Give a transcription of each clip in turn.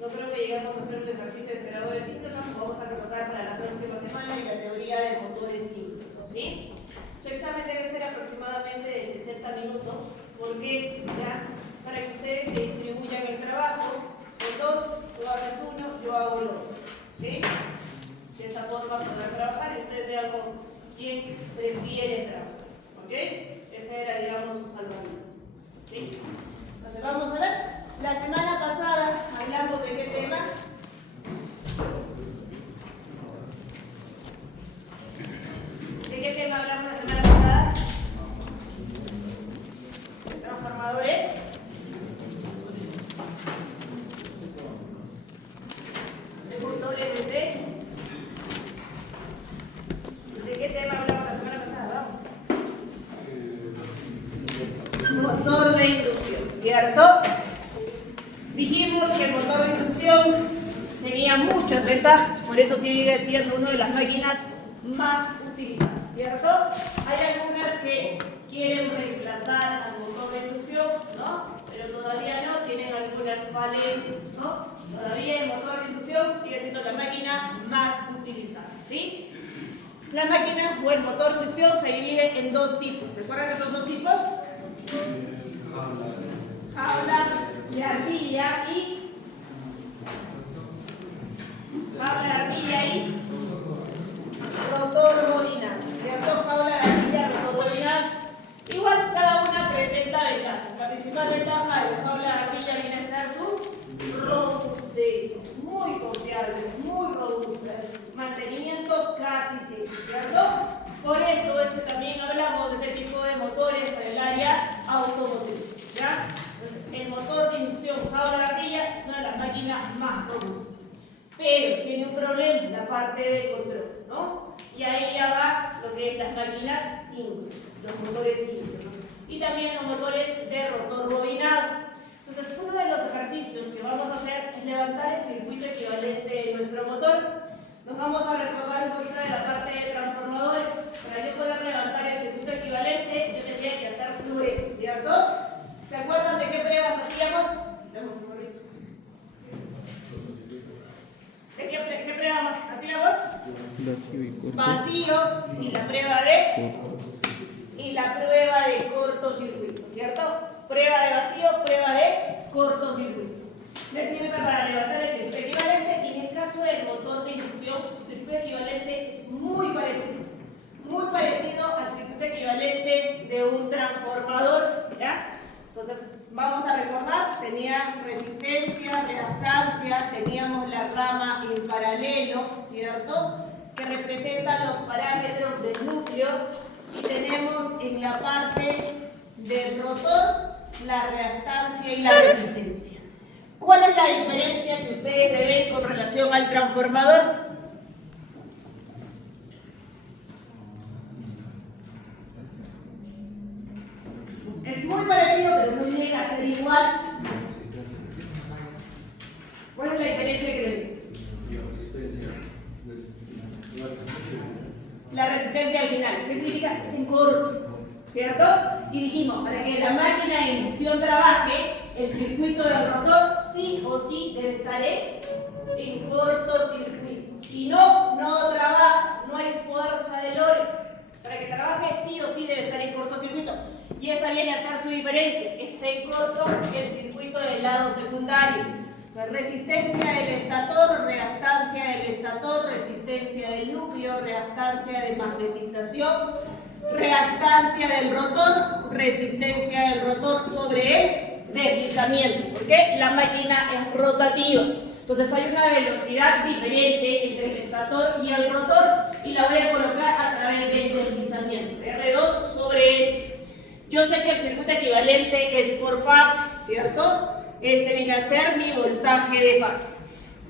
No creo que lleguemos a hacer un ejercicio de generadores síncronos, lo vamos a colocar para la próxima semana en la teoría de motores síncronos, ¿sí? Su examen debe ser aproximadamente de 60 minutos, porque ya para que ustedes se distribuyan el trabajo, son dos, tú haces uno, yo hago el otro, ¿sí? De esta forma podrán trabajar y ustedes vean con quién prefiere trabajar, ¿ok? Ese era, digamos, su salvavidas, ¿sí? Entonces vamos a ver. La semana pasada hablamos de qué tema. ¿De qué tema hablamos la semana pasada? ¿De transformadores? ¿De motores DC? ¿De qué tema hablamos la semana pasada? Vamos. Motor de inducción, ¿cierto? Dijimos que el motor de inducción tenía muchas ventajas, por eso sigue siendo una de las máquinas más utilizadas, ¿cierto? Hay algunas que quieren reemplazar al motor de inducción, ¿no? Pero todavía no, tienen algunas falencias, ¿no? Todavía el motor de inducción sigue siendo la máquina más utilizada, ¿sí? La máquina o el motor de inducción se divide en dos tipos. ¿Se acuerdan de esos dos tipos? Jaula de arcilla y rotor bobinado, ¿cierto? Jaula de arcilla, rotor bobinado. Igual cada una presenta ventajas. La principal ventaja de la jaula de arcilla viene a ser su robustez. Es muy confiable, muy robusta. Mantenimiento casi cero, ¿cierto? Por eso es que también hablamos de ese tipo de motores para el área automotriz, ¿ya? Entonces, el motor de inducción jaula de arcilla es una de las máquinas más robustas, pero tiene un problema, la parte de control, ¿no? Y ahí ya va lo que es las máquinas síncronas, los motores síncronos, y también los motores de rotor bobinado. Entonces, uno de los ejercicios que vamos a hacer es levantar el circuito equivalente de nuestro motor. Nos vamos a recordar un poquito de la parte de transformadores. Para yo poder levantar el circuito equivalente, yo tendría que hacer pruebas, ¿cierto? ¿Se acuerdan de qué pruebas hacíamos? ¿De qué pruebas hacíamos? Vacío y la prueba de cortocircuito, ¿cierto? Prueba de vacío, prueba de cortocircuito. Me sirve para levantar el circuito equivalente y en el caso del motor de inducción, su circuito equivalente es muy parecido al circuito equivalente de un transformador, ¿ya? Entonces, vamos a recordar, tenía resistencia, reactancia, teníamos la rama en paralelo, ¿cierto? Que representa los parámetros del núcleo y tenemos en la parte del rotor la reactancia y la resistencia. ¿Cuál es la diferencia que ustedes ven con relación al transformador? Es muy parecido, pero no llega a ser igual. ¿Cuál es la diferencia que ven? La resistencia al final. ¿Qué significa? Que está en corto, ¿cierto? Y dijimos, para que la máquina de inducción trabaje, el circuito del rotor sí o sí debe estar en cortocircuito. Si no, no trabaja, no hay fuerza de Lorentz. Para que trabaje sí o sí debe estar en cortocircuito. Y esa viene a ser su diferencia. Está en corto el circuito del lado secundario. La resistencia del estator, reactancia del estator, resistencia del núcleo, reactancia de magnetización, reactancia del rotor, resistencia del rotor sobre el deslizamiento, porque la máquina es rotativa. Entonces hay una velocidad diferente entre el estator y el rotor y la voy a colocar a través del deslizamiento, R2 sobre S. Yo sé que el circuito equivalente es por fase, ¿cierto? Este viene a ser mi voltaje de fase.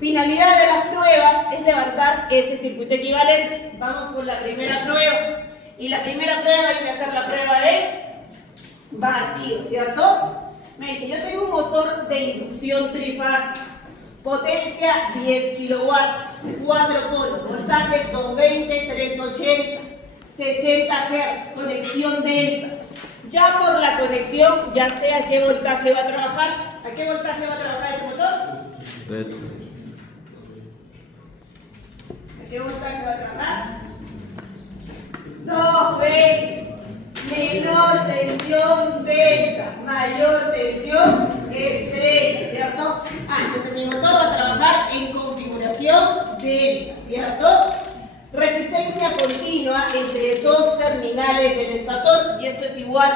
Finalidad de las pruebas es levantar ese circuito equivalente. Vamos con la primera prueba. Y la primera prueba viene a ser la prueba de vacío, ¿cierto? Me dice, yo tengo un motor de inducción trifásico. Potencia 10 kilowatts, 4 polos, voltajes 220, 380, 60 Hz, conexión delta. Ya por la conexión, ya sé a qué voltaje va a trabajar. ¿A qué voltaje va a trabajar ese motor? 3. ¿A qué voltaje va a trabajar? 220. Menor tensión delta, mayor tensión estrella, ¿cierto? Entonces mi motor va a trabajar en configuración delta, ¿cierto? Resistencia continua entre dos terminales del estator y esto es igual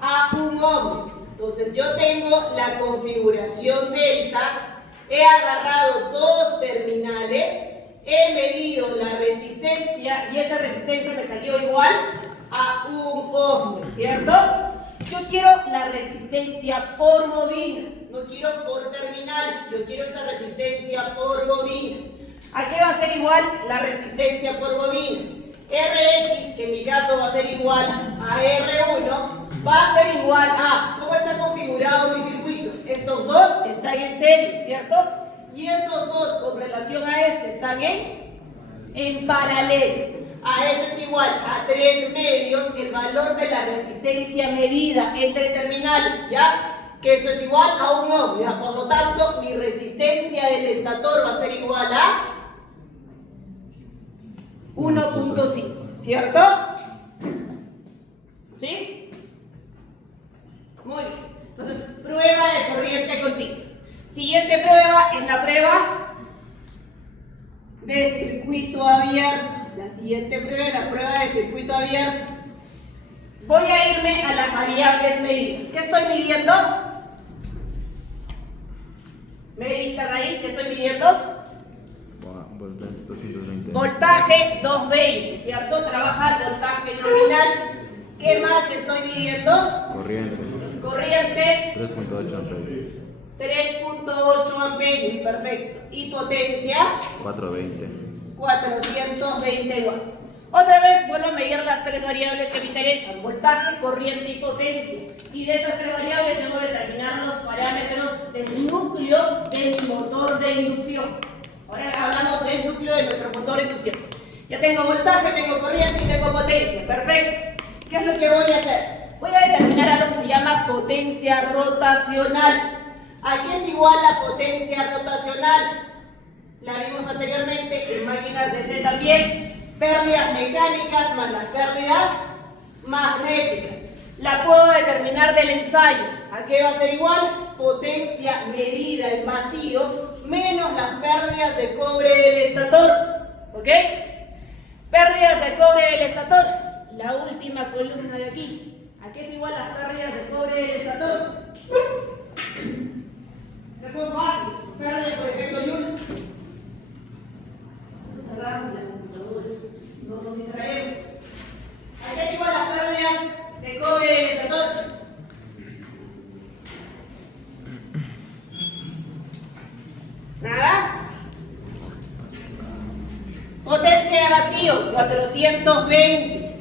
a 1 ohm. Entonces yo tengo la configuración delta, he agarrado dos terminales, he medido la resistencia y esa resistencia me salió igual a 1 ohm, ¿cierto? Yo quiero la resistencia por bobina, no quiero por terminales, yo quiero esa resistencia por bobina. ¿A qué va a ser igual la resistencia por bobina? Rx, que en mi caso va a ser igual a R1, va a ser igual a, ¿cómo está configurado mi circuito? Estos dos están en serie, ¿cierto? Y estos dos con relación a este están en paralelo. A eso es igual a 3 medios el valor de la resistencia medida entre terminales, ¿ya? Que esto es igual a 1 ohm, ¿ya? Por lo tanto, mi resistencia del estator va a ser igual a 1.5, ¿cierto? ¿Sí? Muy bien. Entonces, prueba de corriente continua. Siguiente prueba es la prueba de circuito abierto. La siguiente prueba es la prueba de circuito abierto. Voy a irme a las variables medidas. ¿Qué estoy midiendo? ¿Mediste ahí? ¿Qué estoy midiendo? Voltaje 220. Voltaje 220, ¿cierto? Trabaja el voltaje nominal. ¿Qué más estoy midiendo? Corriente. Corriente 3.8 amperios. 3.8 amperios, perfecto. Y potencia 420. 420 watts. Otra vez vuelvo a medir las tres variables que me interesan: voltaje, corriente y potencia. Y de esas tres variables debo determinar los parámetros del núcleo de mi motor de inducción. Ahora hablamos del núcleo de nuestro motor de inducción. Ya tengo voltaje, tengo corriente y tengo potencia. Perfecto. ¿Qué es lo que voy a hacer? Voy a determinar algo que se llama potencia rotacional. ¿A qué es igual la potencia rotacional? La vimos anteriormente en máquinas de C también. Pérdidas mecánicas más las pérdidas magnéticas. La puedo determinar del ensayo. ¿A qué va a ser igual? Potencia medida en vacío menos las pérdidas de cobre del estator. ¿Ok? Pérdidas de cobre del estator. La última columna de aquí. ¿A qué es igual las pérdidas de cobre del estator? Esas son fáciles. Pérdida por efecto Joule. Eso cerramos la computadora. No nos distraemos. ¿A qué es igual las pérdidas de cobre del estator? ¿Nada? Potencia de vacío, 420.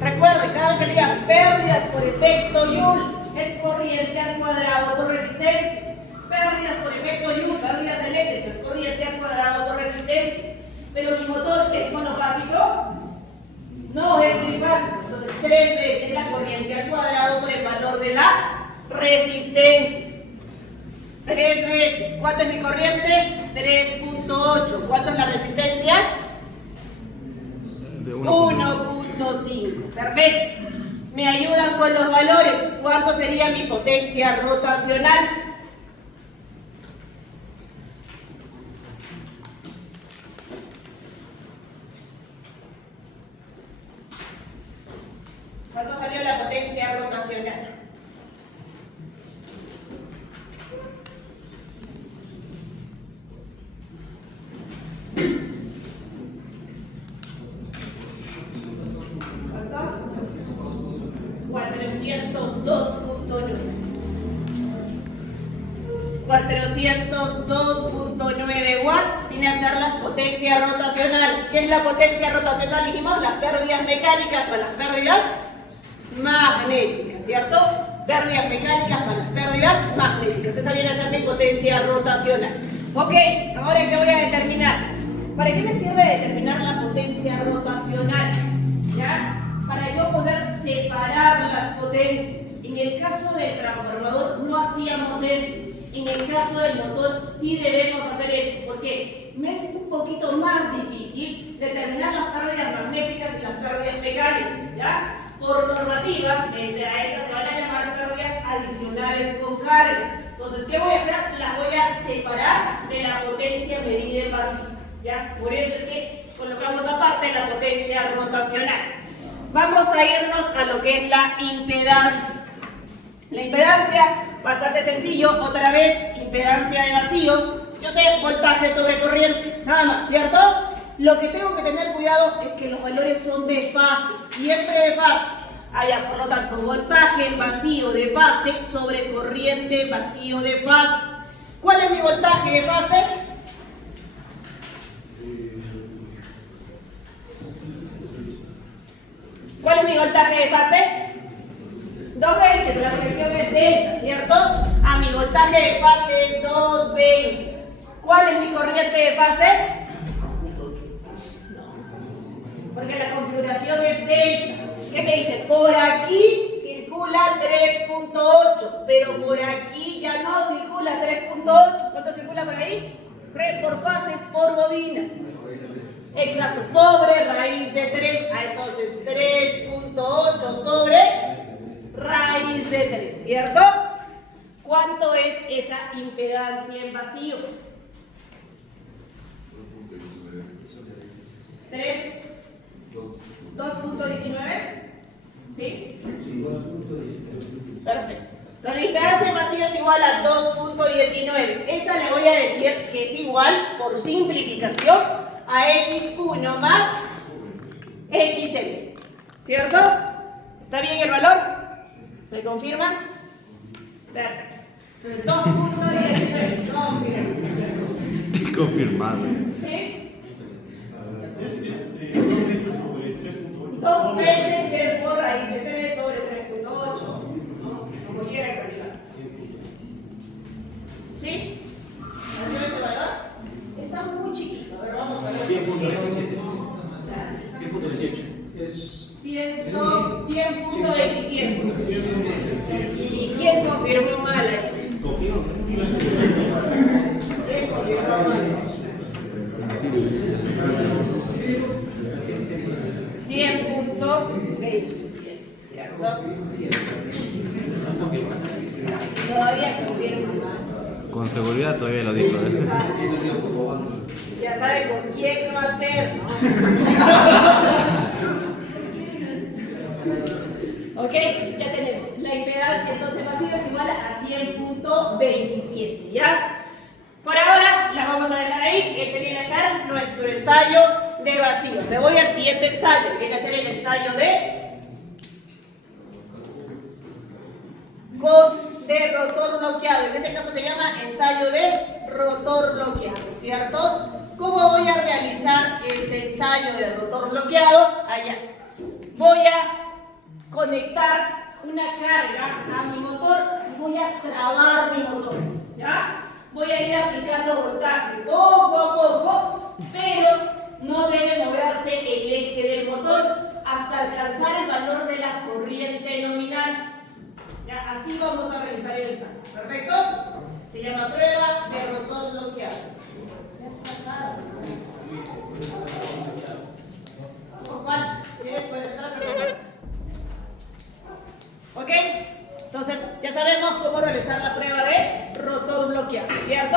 Recuerden, cada vez que le digan pérdidas por efecto Joule, es corriente al cuadrado por resistencia. Pérdidas por efecto Joule, pérdidas eléctricas, corriente al cuadrado por resistencia. Pero mi motor es monofásico, no es trifásico. Entonces, 3 veces la corriente al cuadrado por el valor de la resistencia. 3 veces. ¿Cuánto es mi corriente? 3.8. ¿Cuánto es la resistencia? 1.5. Perfecto. Me ayudan con los valores. ¿Cuánto sería mi potencia rotacional? ¿Cuánto salió la potencia rotacional? ¿Cuánto? 402.9. 402.9 watts viene a ser la potencia rotacional. ¿Qué es la potencia rotacional? Dijimos las pérdidas mecánicas para las pérdidas magnéticas, ¿cierto? Pérdidas mecánicas para las pérdidas magnéticas. Esa viene a ser mi potencia rotacional. Ok, ahora ¿qué voy a determinar? ¿Para qué me sirve determinar la potencia rotacional? ¿Ya? Para yo poder separar las potencias. En el caso del transformador no hacíamos eso. En el caso del motor sí debemos hacer eso, porque me es un poquito más difícil determinar las pérdidas magnéticas y las pérdidas mecánicas, ¿ya? Por normativa, a esas se van a llamar pérdidas adicionales con carga. Entonces, ¿qué voy a hacer? Las voy a separar de la potencia medida en vacío, ¿ya? Por eso es que colocamos aparte la potencia rotacional. Vamos a irnos a lo que es la impedancia. La impedancia, bastante sencillo, otra vez, impedancia de vacío. Yo sé, voltaje sobre corriente, nada más, ¿cierto? Lo que tengo que tener cuidado es que los valores son de fase, siempre de fase. Allá, por lo tanto, voltaje vacío de fase sobre corriente vacío de fase. ¿Cuál es mi voltaje de fase? ¿Cuál es mi voltaje de fase? 220, pero la conexión es delta, ¿cierto? Mi voltaje de fase es 220. ¿Cuál es mi corriente de fase? No, porque la configuración es delta. ¿Qué te dice? Por aquí circula 3.8, pero por aquí ya no circula 3.8. ¿Cuánto circula por ahí? Por fases por bobina. Exacto, sobre raíz de 3. Entonces 3.8 sobre raíz de 3, ¿cierto? ¿Cuánto es esa impedancia en vacío? 3, 2.19, ¿sí? Perfecto. Entonces la impedancia en vacío es igual a 2.19. Esa le voy a decir que es igual, por simplificación, a X1 más XL, ¿cierto? ¿Está bien el valor? ¿Me confirman? Perfecto. Entonces 2.19. Confirmado. ¿Sí? 220 que es por raíz de 3 sobre 3.8. Como quiera en realidad. ¿Sí? ¿No ese valor? Está muy chiquito. A ver, vamos a ver. 100.17. 100.27. ¿Y quién confirmó mal? Confío. ¿Quién confirmó mal? 100.27, ¿cierto? Todavía confirma mal. Con seguridad todavía lo dijo. Ya sabe con quién no hacer, ¿no? Ok, ya tenemos. La impedancia entonces vacío es igual a 100.27, ¿ya? Por ahora las vamos a dejar ahí. Ese viene a ser nuestro ensayo de vacío. Me voy al siguiente ensayo. Viene a ser el ensayo de rotor bloqueado. En este caso se llama ensayo de rotor bloqueado, ¿cierto? ¿Cómo voy a realizar este ensayo de rotor bloqueado? Allá. Voy a conectar una carga a mi motor y voy a trabar mi motor, ¿ya? Voy a ir aplicando voltaje poco a poco, pero no debe moverse el eje del motor hasta alcanzar el valor de la corriente nominal. ¿Ya? Así vamos a realizar el ensayo. ¿Perfecto? Se llama prueba de rotor bloqueado. Ya está claro. Juan, ¿tienes? ¿Puedes entrar a preguntar? ¿Ok? Entonces, ya sabemos cómo realizar la prueba de rotor bloqueado, ¿cierto?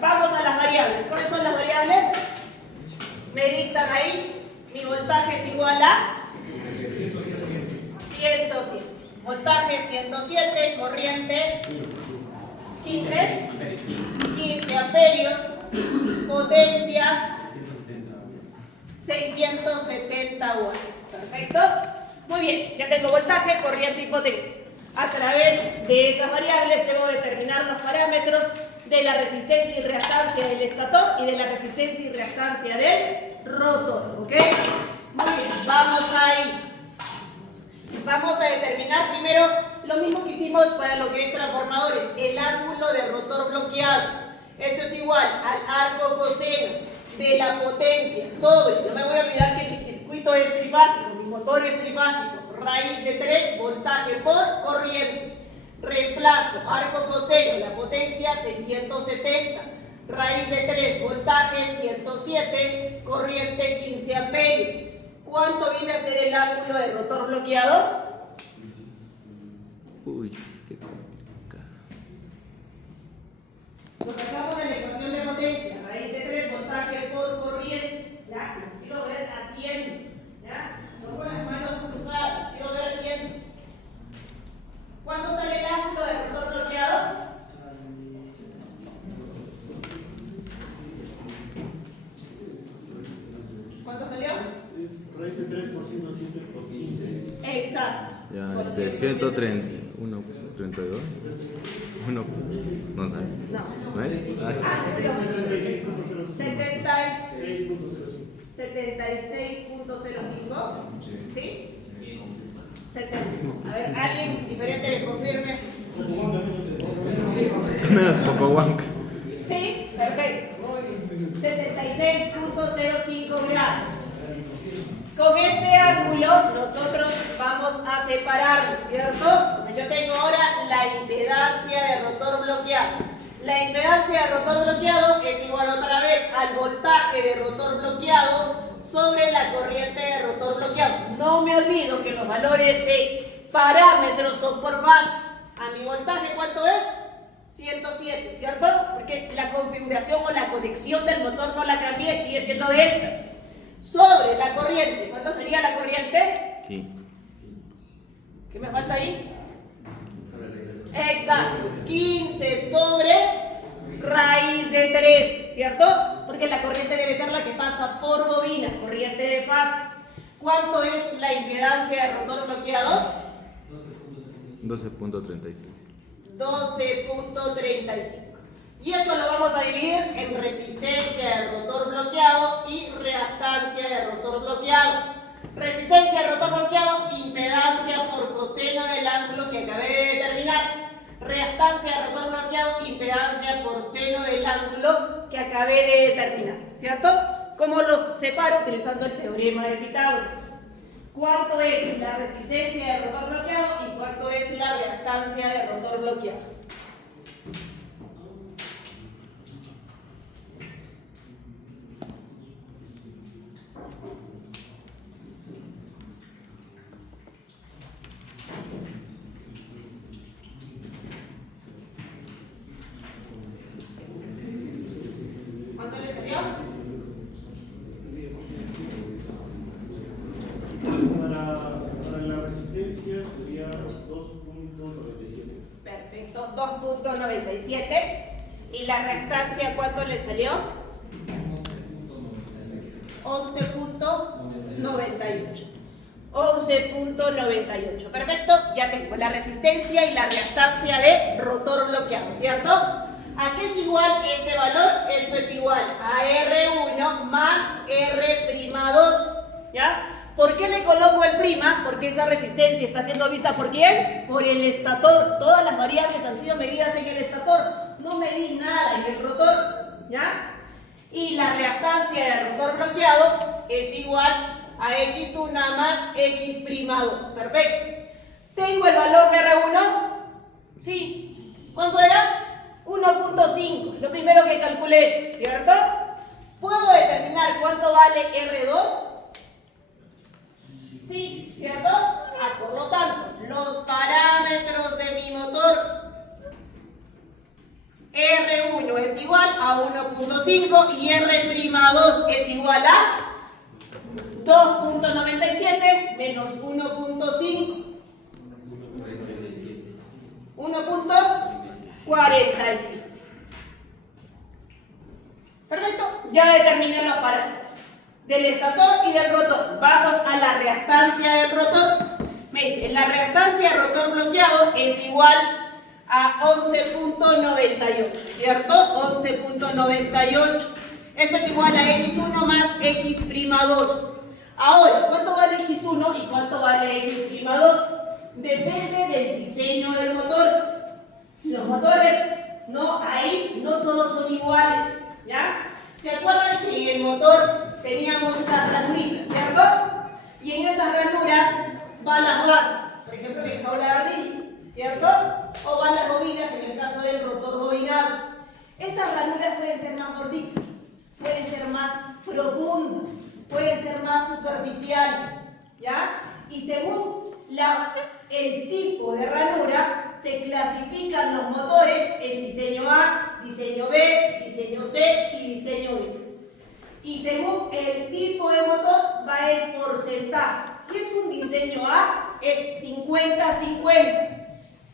Vamos a las variables. ¿Cuáles son las variables? Me dictan ahí. Mi voltaje es igual a 107. Voltaje 107, corriente 15 amperios, potencia 670 watts. Perfecto. Muy bien, ya tengo voltaje, corriente y potencia. A través de esas variables debo determinar los parámetros de la resistencia y reactancia del estator y de la resistencia y reactancia del rotor. ¿Ok? Muy bien, vamos ahí. Vamos a determinar primero lo mismo que hicimos para lo que es transformadores, el ángulo de rotor bloqueado. Esto es igual al arco coseno de la potencia sobre, no me voy a olvidar que mi circuito es trifásico, mi motor es trifásico, raíz de 3, voltaje por corriente. Reemplazo, arco coseno, la potencia 670, raíz de 3, voltaje 107, corriente 15 amperios. ¿Cuánto viene a ser el ángulo de rotor bloqueado? Uy, qué complicado. Lo sacamos de la ecuación de potencia, raíz de 3, voltaje por corriente. Ya, los quiero ver haciendo. ¿Ya? No con las manos cruzadas, quiero ver haciendo. ¿Cuánto sale el ángulo de rotor bloqueado? ¿Cuánto salió? Es raíz de 3 por 107 por 15. Exacto. Ya, Por es 130. 130. 1.32. 1. No sé. No. ¿No es? Ah, Ah, pero 76.05. 76.05. ¿Sí? 70. A ver, alguien diferente que confirme. menos poco guanca. ¿Sí? Perfecto. 76.05 grados. Con este ángulo nosotros vamos a separarlo, ¿cierto? Entonces yo tengo ahora la impedancia de rotor bloqueado. La impedancia de rotor bloqueado es igual otra vez al voltaje de rotor bloqueado sobre la corriente de rotor bloqueado. No me olvido que los valores de parámetros son por fase. A mi voltaje, ¿cuánto es? 107, ¿cierto? Porque la configuración o la conexión del motor no la cambié, sigue siendo delta. Sobre la corriente, ¿cuánto sería la corriente? Sí. ¿Qué me falta ahí? Exacto, 15 sobre raíz de 3, ¿cierto? Porque la corriente debe ser la que pasa por bobina, corriente de fase. ¿Cuánto es la impedancia de rotor bloqueado? 12.35. 12.35. Y eso lo vamos a dividir en resistencia de rotor bloqueado y reactancia de rotor bloqueado. Resistencia de rotor bloqueado, impedancia por coseno del ángulo que acabé de determinar. Reactancia de rotor bloqueado, impedancia por seno del ángulo que acabé de determinar. ¿Cierto? ¿Cómo los separo? Utilizando el teorema de Pitágoras. ¿Cuánto es la resistencia de rotor bloqueado y cuánto es la reactancia de rotor bloqueado? ¿Cuánto le salió? Para la resistencia sería 2.97. Perfecto, 2.97. ¿Y la reactancia cuánto le salió? 11.98. 11.98. Perfecto, ya tengo la resistencia y la reactancia de rotor bloqueado, ¿cierto? ¿A qué es igual este valor? Esto es igual a R1 más R'2, ¿ya? ¿Por qué le coloco el prima? Porque esa resistencia está siendo vista ¿por quién? Por el estator. Todas las variables han sido medidas en el estator. No medí nada en el rotor, ¿ya? Y la reactancia del rotor bloqueado es igual a X1 más X'2. Perfecto. ¿Tengo el valor de R1? Sí. ¿Cuánto era? 1.5. Lo primero que calculé, ¿cierto? ¿Puedo determinar cuánto vale R2? Sí, ¿cierto? Por lo tanto, los parámetros de mi motor R1 es igual a 1.5 y R'2 es igual a 2.97 menos 1.5. 1.47. Perfecto, ya determiné los parámetros del estator y del rotor. Vamos a la reactancia del rotor. Me dice, la reactancia del rotor bloqueado es igual a 11.98, ¿cierto? 11.98. Esto es igual a X1 más X'2. Ahora, ¿cuánto vale X1 y cuánto vale X'2? Depende del diseño del motor. Los motores, no, ahí no todos son iguales, ¿ya? ¿Se acuerdan que en el motor teníamos unas ranuritas, ¿cierto? Y en esas ranuras van las barras, por ejemplo en el jaula de ardilla, ¿cierto? o van las bobinas en el caso del rotor bobinado. Esas ranuras pueden ser más gorditas, pueden ser más profundas, pueden ser más superficiales, ¿ya? Y según el tipo de ranura, se clasifican los motores en diseño A, diseño B, diseño C y diseño D. Y según el tipo de motor va el porcentaje. Si es un diseño A, es 50-50.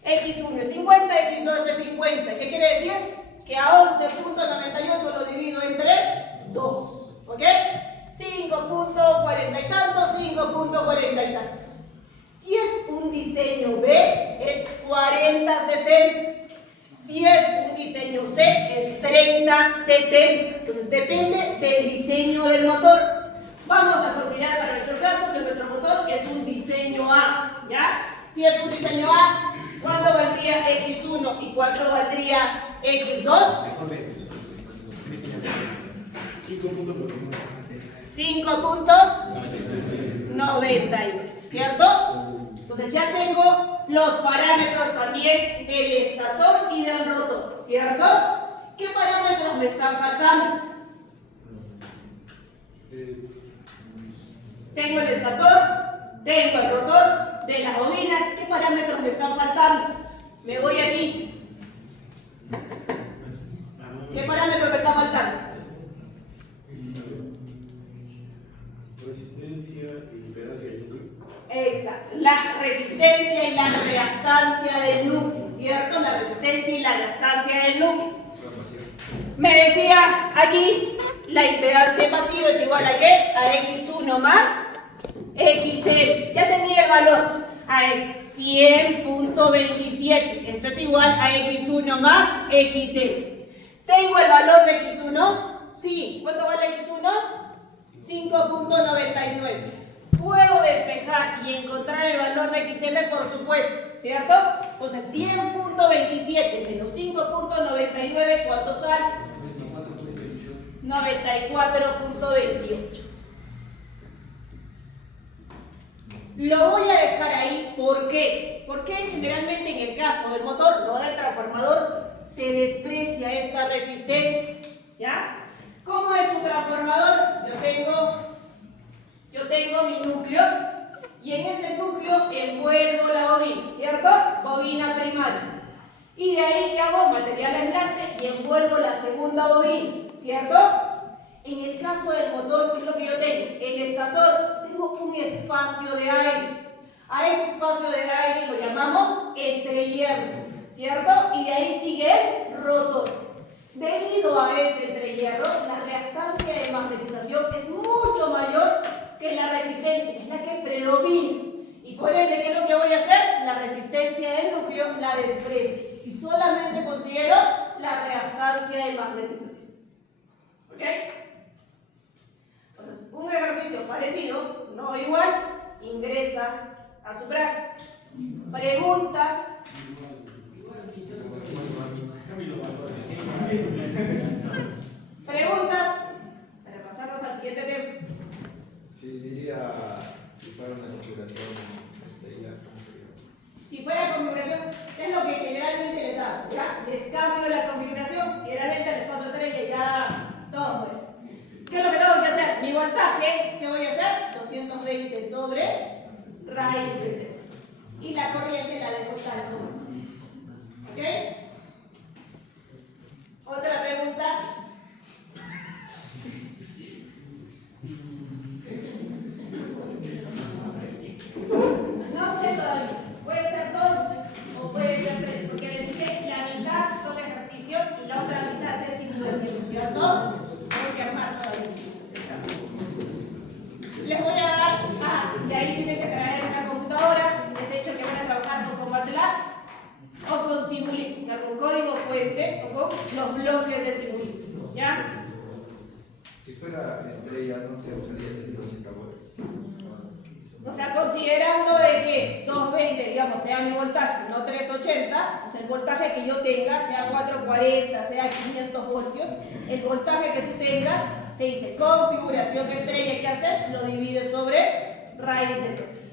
X1 es 50, X2 es 50. ¿Qué quiere decir? Que a 11.98 lo divido entre 2. ¿Ok? 5.40 y tantos, 5.40 y tantos. Si es un diseño B, es 40-60. Si es un diseño C, es 30-70. Entonces depende del diseño del motor. Vamos a considerar para nuestro caso que nuestro motor es un diseño A, ¿ya? Si es un diseño A, ¿cuánto valdría X1 y cuánto valdría X2? 5.99, ¿cierto? Entonces ya tengo los parámetros también del estator y del rotor, ¿cierto? ¿Qué parámetros me están faltando? Tengo el estator, tengo el rotor de las bobinas. ¿Qué parámetros me están faltando? Me voy aquí. ¿Qué parámetros me están faltando? Resistencia, impedancia y núcleo. Exacto, la resistencia y la reactancia del núcleo, ¿cierto? La resistencia y la reactancia del núcleo. Me decía aquí, la impedancia pasiva es igual a ¿qué? A X1 más XL. Ya tenía el valor. Es 100.27. Esto es igual a X1 más XL. ¿Tengo el valor de X1? Sí. ¿Cuánto vale X1? 5.99. Puedo despejar y encontrar el valor de XM, por supuesto, ¿cierto? Entonces 100.27 menos 5.99, ¿cuánto sale? 94.28. Lo voy a dejar ahí, ¿por qué? Porque generalmente en el caso del motor, no del transformador, se desprecia esta resistencia, ¿ya? ¿Cómo es un transformador? Yo tengo mi núcleo y en ese núcleo envuelvo la bobina, ¿cierto? Bobina primaria. Y de ahí que hago material aislante y envuelvo la segunda bobina, ¿cierto? En el caso del motor, ¿qué es lo que yo tengo? El estator, tengo un espacio de aire. A ese espacio de aire lo llamamos entrehierro, ¿cierto? Y de ahí sigue el rotor. Debido a ese entrehierro, la reactancia de magnetización es mucho mayor que la resistencia, es la que predomina. Y por ende, ¿qué es lo que voy a hacer? La resistencia del núcleo la desprecio. Y solamente considero la reactancia de magnetización. ¿Ok? Entonces, un ejercicio parecido, no igual, ingresa a su práctica. Preguntas. Preguntas para pasarnos al siguiente tema. Sí, diría si fuera una configuración estrella. Si fuera configuración, es lo que generalmente les hago, ¿ya? Les cambio la configuración. Si era delta, les paso estrella y ya todo pues. ¿Qué es lo que tengo que hacer? Mi voltaje, ¿qué voy a hacer? 220 sobre raíz de 3. Y la corriente la dejo tal como está. ¿Ok? Otra pregunta. No sé todavía. Puede ser 2 o puede ser 3. Porque les dije la mitad son ejercicios y la otra mitad es simulación, ¿cierto? Tengo que armar todavía. Les voy a dar. Y ahí tienen que traer una computadora. Les he dicho que van a trabajar con MATLAB o con Simulink, o sea, con código fuente o con los bloques de Simulink, ¿ya? Si fuera estrella, no se usaría el 200 volts. O sea, considerando de que 220, digamos, sea mi voltaje, no 380, o sea, el voltaje que yo tenga, sea 440, sea 500 voltios, el voltaje que tú tengas, te dice configuración estrella, ¿qué haces? Lo divides sobre raíz de 3.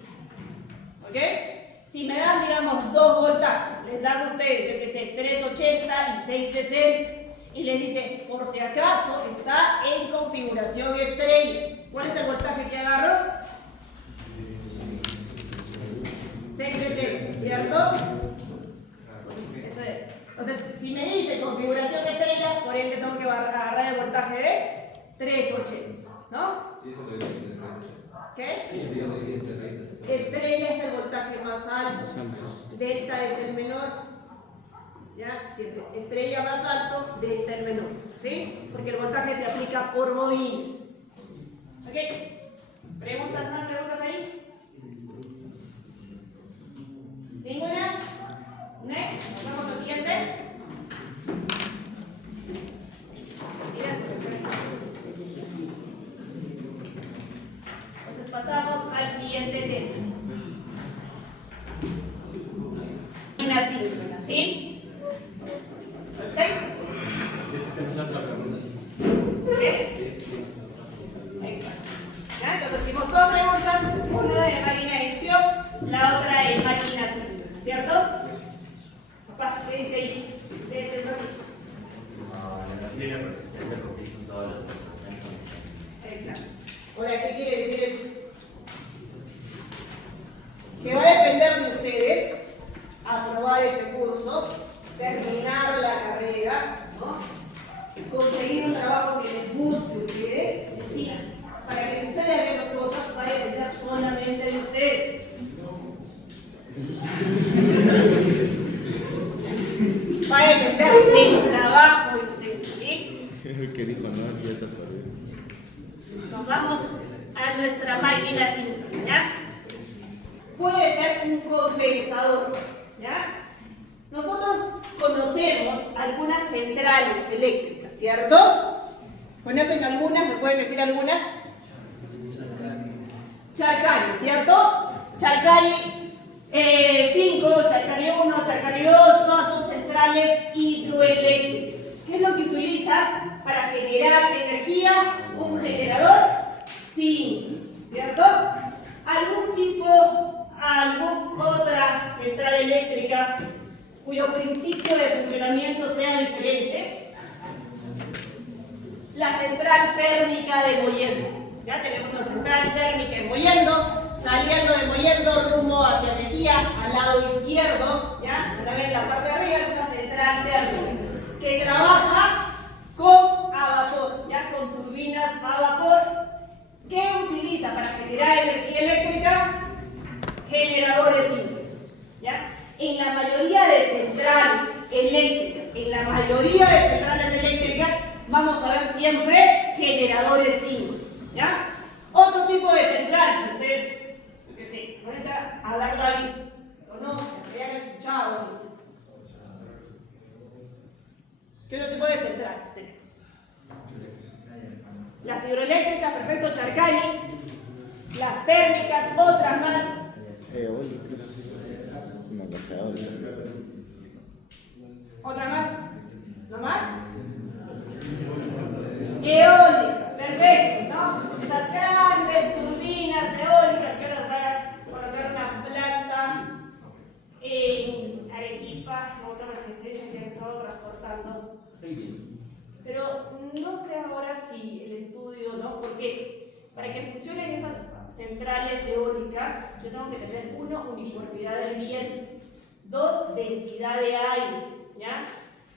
¿Ok? Si me dan, digamos, 2 voltajes, les dan a ustedes, yo qué sé, 380 y 660. Y les dice, por si acaso está en configuración estrella. ¿Cuál es el voltaje que agarro? 660, ¿cierto? Entonces, eso es. Entonces, si me dice configuración estrella, por ende tengo que agarrar el voltaje de 380, ¿no? Y eso debería ser de 3. ¿Qué es? Eso ya lo siguiente raíz. Estrella es el voltaje más alto, delta es el menor. ¿Ya? Siempre. Estrella más alto, delta el menor. ¿Sí? Porque el voltaje se aplica por bobina. ¿Ok? ¿Preguntas más? ¿Preguntas ahí? ¿Ninguna? Next. Vamos al siguiente. Entonces pasamos al siguiente tema. Una síncrona, ¿sí? ¿Sí? ¿Qué? Exacto. ¿Ya? Entonces hicimos dos preguntas, una de máquina de inducción, la otra de máquina síncrona, ¿cierto? Papás, ¿qué dice ahí? De este ratito. Tiene resistencia porque son todas las cosas. Exacto. Ahora, ¿qué quiere decir eso? Que va a depender de ustedes aprobar este curso, terminar la carrera, ¿no? Conseguir un trabajo que les guste a ustedes, decían, para que sucedan esas cosas va a depender solamente de ustedes. Va a depender del trabajo de ustedes, ¿sí? ¿Qué dijo? No, ya está perdido. Nos vamos a nuestra máquina síncrona, ¿ya? Puede ser un condensador, ¿ya? Nosotros conocemos algunas centrales eléctricas, ¿cierto? ¿Conocen algunas? ¿Me pueden decir algunas? Charcani, ¿cierto? Charcani 5, Charcani 1, Charcani 2, todas son centrales hidroeléctricas. ¿Qué es lo que utiliza para generar energía? Un generador síncrono, ¿cierto? ¿Alguna otra central eléctrica cuyo principio de funcionamiento sea diferente? La central térmica de Mollendo. Ya tenemos la central térmica de Mollendo, saliendo de Mollendo rumbo hacia Mejía, al lado izquierdo, ¿ya? Para ver en la parte de arriba es una central térmica que trabaja con a vapor, ¿ya? Con turbinas a vapor. ¿Qué utiliza para generar energía eléctrica? Generadores síncronos, ¿ya? En la mayoría de centrales eléctricas, vamos a ver siempre generadores síncronos, ¿ya? Otro tipo de central, ustedes, yo qué sé, ahorita haberla visto, conocen, que hayan escuchado. ¿Qué otro tipo de centrales tenemos? Las hidroeléctricas, perfecto, Charcani. Las térmicas, otras más. Una cosa eólica. ¿Otra más? ¿No más? Eólicas, perfecto, ¿no? Esas grandes turbinas eólicas que ahora van a colocar una planta en Arequipa, vamos a ver qué se dice que han estado transportando. Pero no sé ahora si el estudio, ¿no? Porque para que funcionen esas centrales eólicas, yo tengo que tener, 1, uniformidad del viento, 2, densidad de aire, ¿ya?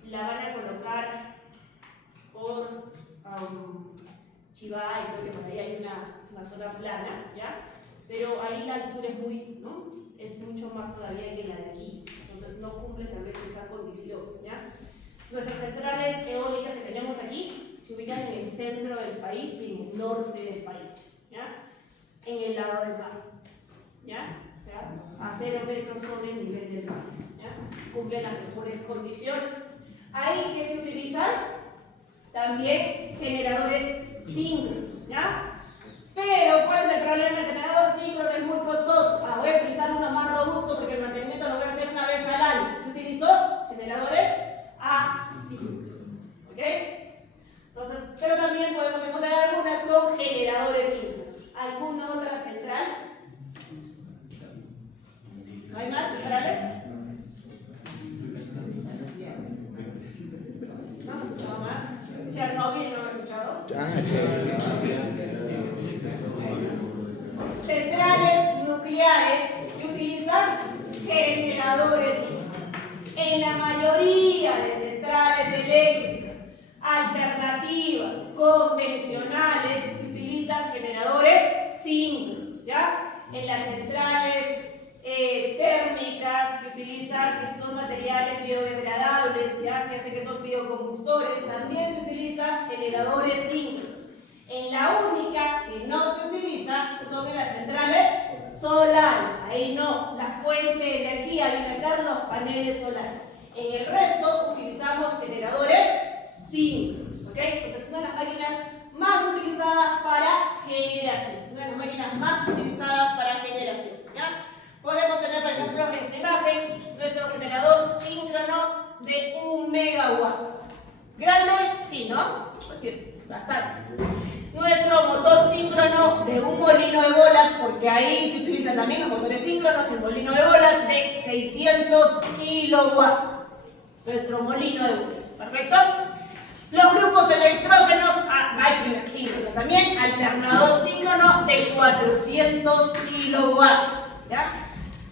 La van a colocar por Chivay, creo que por ahí hay una zona plana, ¿ya? Pero ahí la altura es es mucho más todavía que la de aquí, entonces no cumple tal vez esa condición, ¿ya? Nuestras centrales eólicas que tenemos aquí se ubican en el centro del país y en el norte del país, ¿ya? En el lado del mar, ¿ya? O sea, a 0 metros sobre el nivel del mar, ¿ya? Cumplen las mejores condiciones. Ahí, ¿qué se utilizan? También generadores síncronos, ¿ya? Pero, ¿cuál es el problema? El generador síncrono es muy costoso. Voy a utilizar uno más robusto porque el mantenimiento lo voy a hacer una vez al año. ¿Qué utilizo? Generadores asíncronos, ¿ok? Entonces, pero también podemos encontrar algunas con generadores síncronos. ¿Alguna otra central? ¿No hay más centrales? escuchado? chévere. Centrales nucleares que utilizan generadores. En la mayoría de centrales eléctricas alternativas, convencionales, se utilizan generadores síncronos, ¿ya? En las centrales térmicas que utilizan estos materiales biodegradables, ¿ya? Que hacen que son biocombustores, también se utilizan generadores síncronos. En la única que no se utiliza son en las centrales solares. Ahí no, la fuente de energía viene a ser los paneles solares. En el resto utilizamos generadores síncronos, ¿ok? Entonces es una de las máquinas más utilizadas para generación. Es una de las máquinas más utilizadas para generación, ¿ya? Podemos tener, por ejemplo, en esta imagen, nuestro generador síncrono de 1 megawatts. ¿Grande? Sí, ¿no? Pues sí, bastante. Nuestro motor síncrono de un molino de bolas, porque ahí se utilizan también los motores síncronos, el molino de bolas de 600 kilowatts. Nuestro molino de bolas, ¿perfecto? Los grupos electrógenos, máquina síncrona también, alternador síncrono de 400 kilowatts, ¿ya?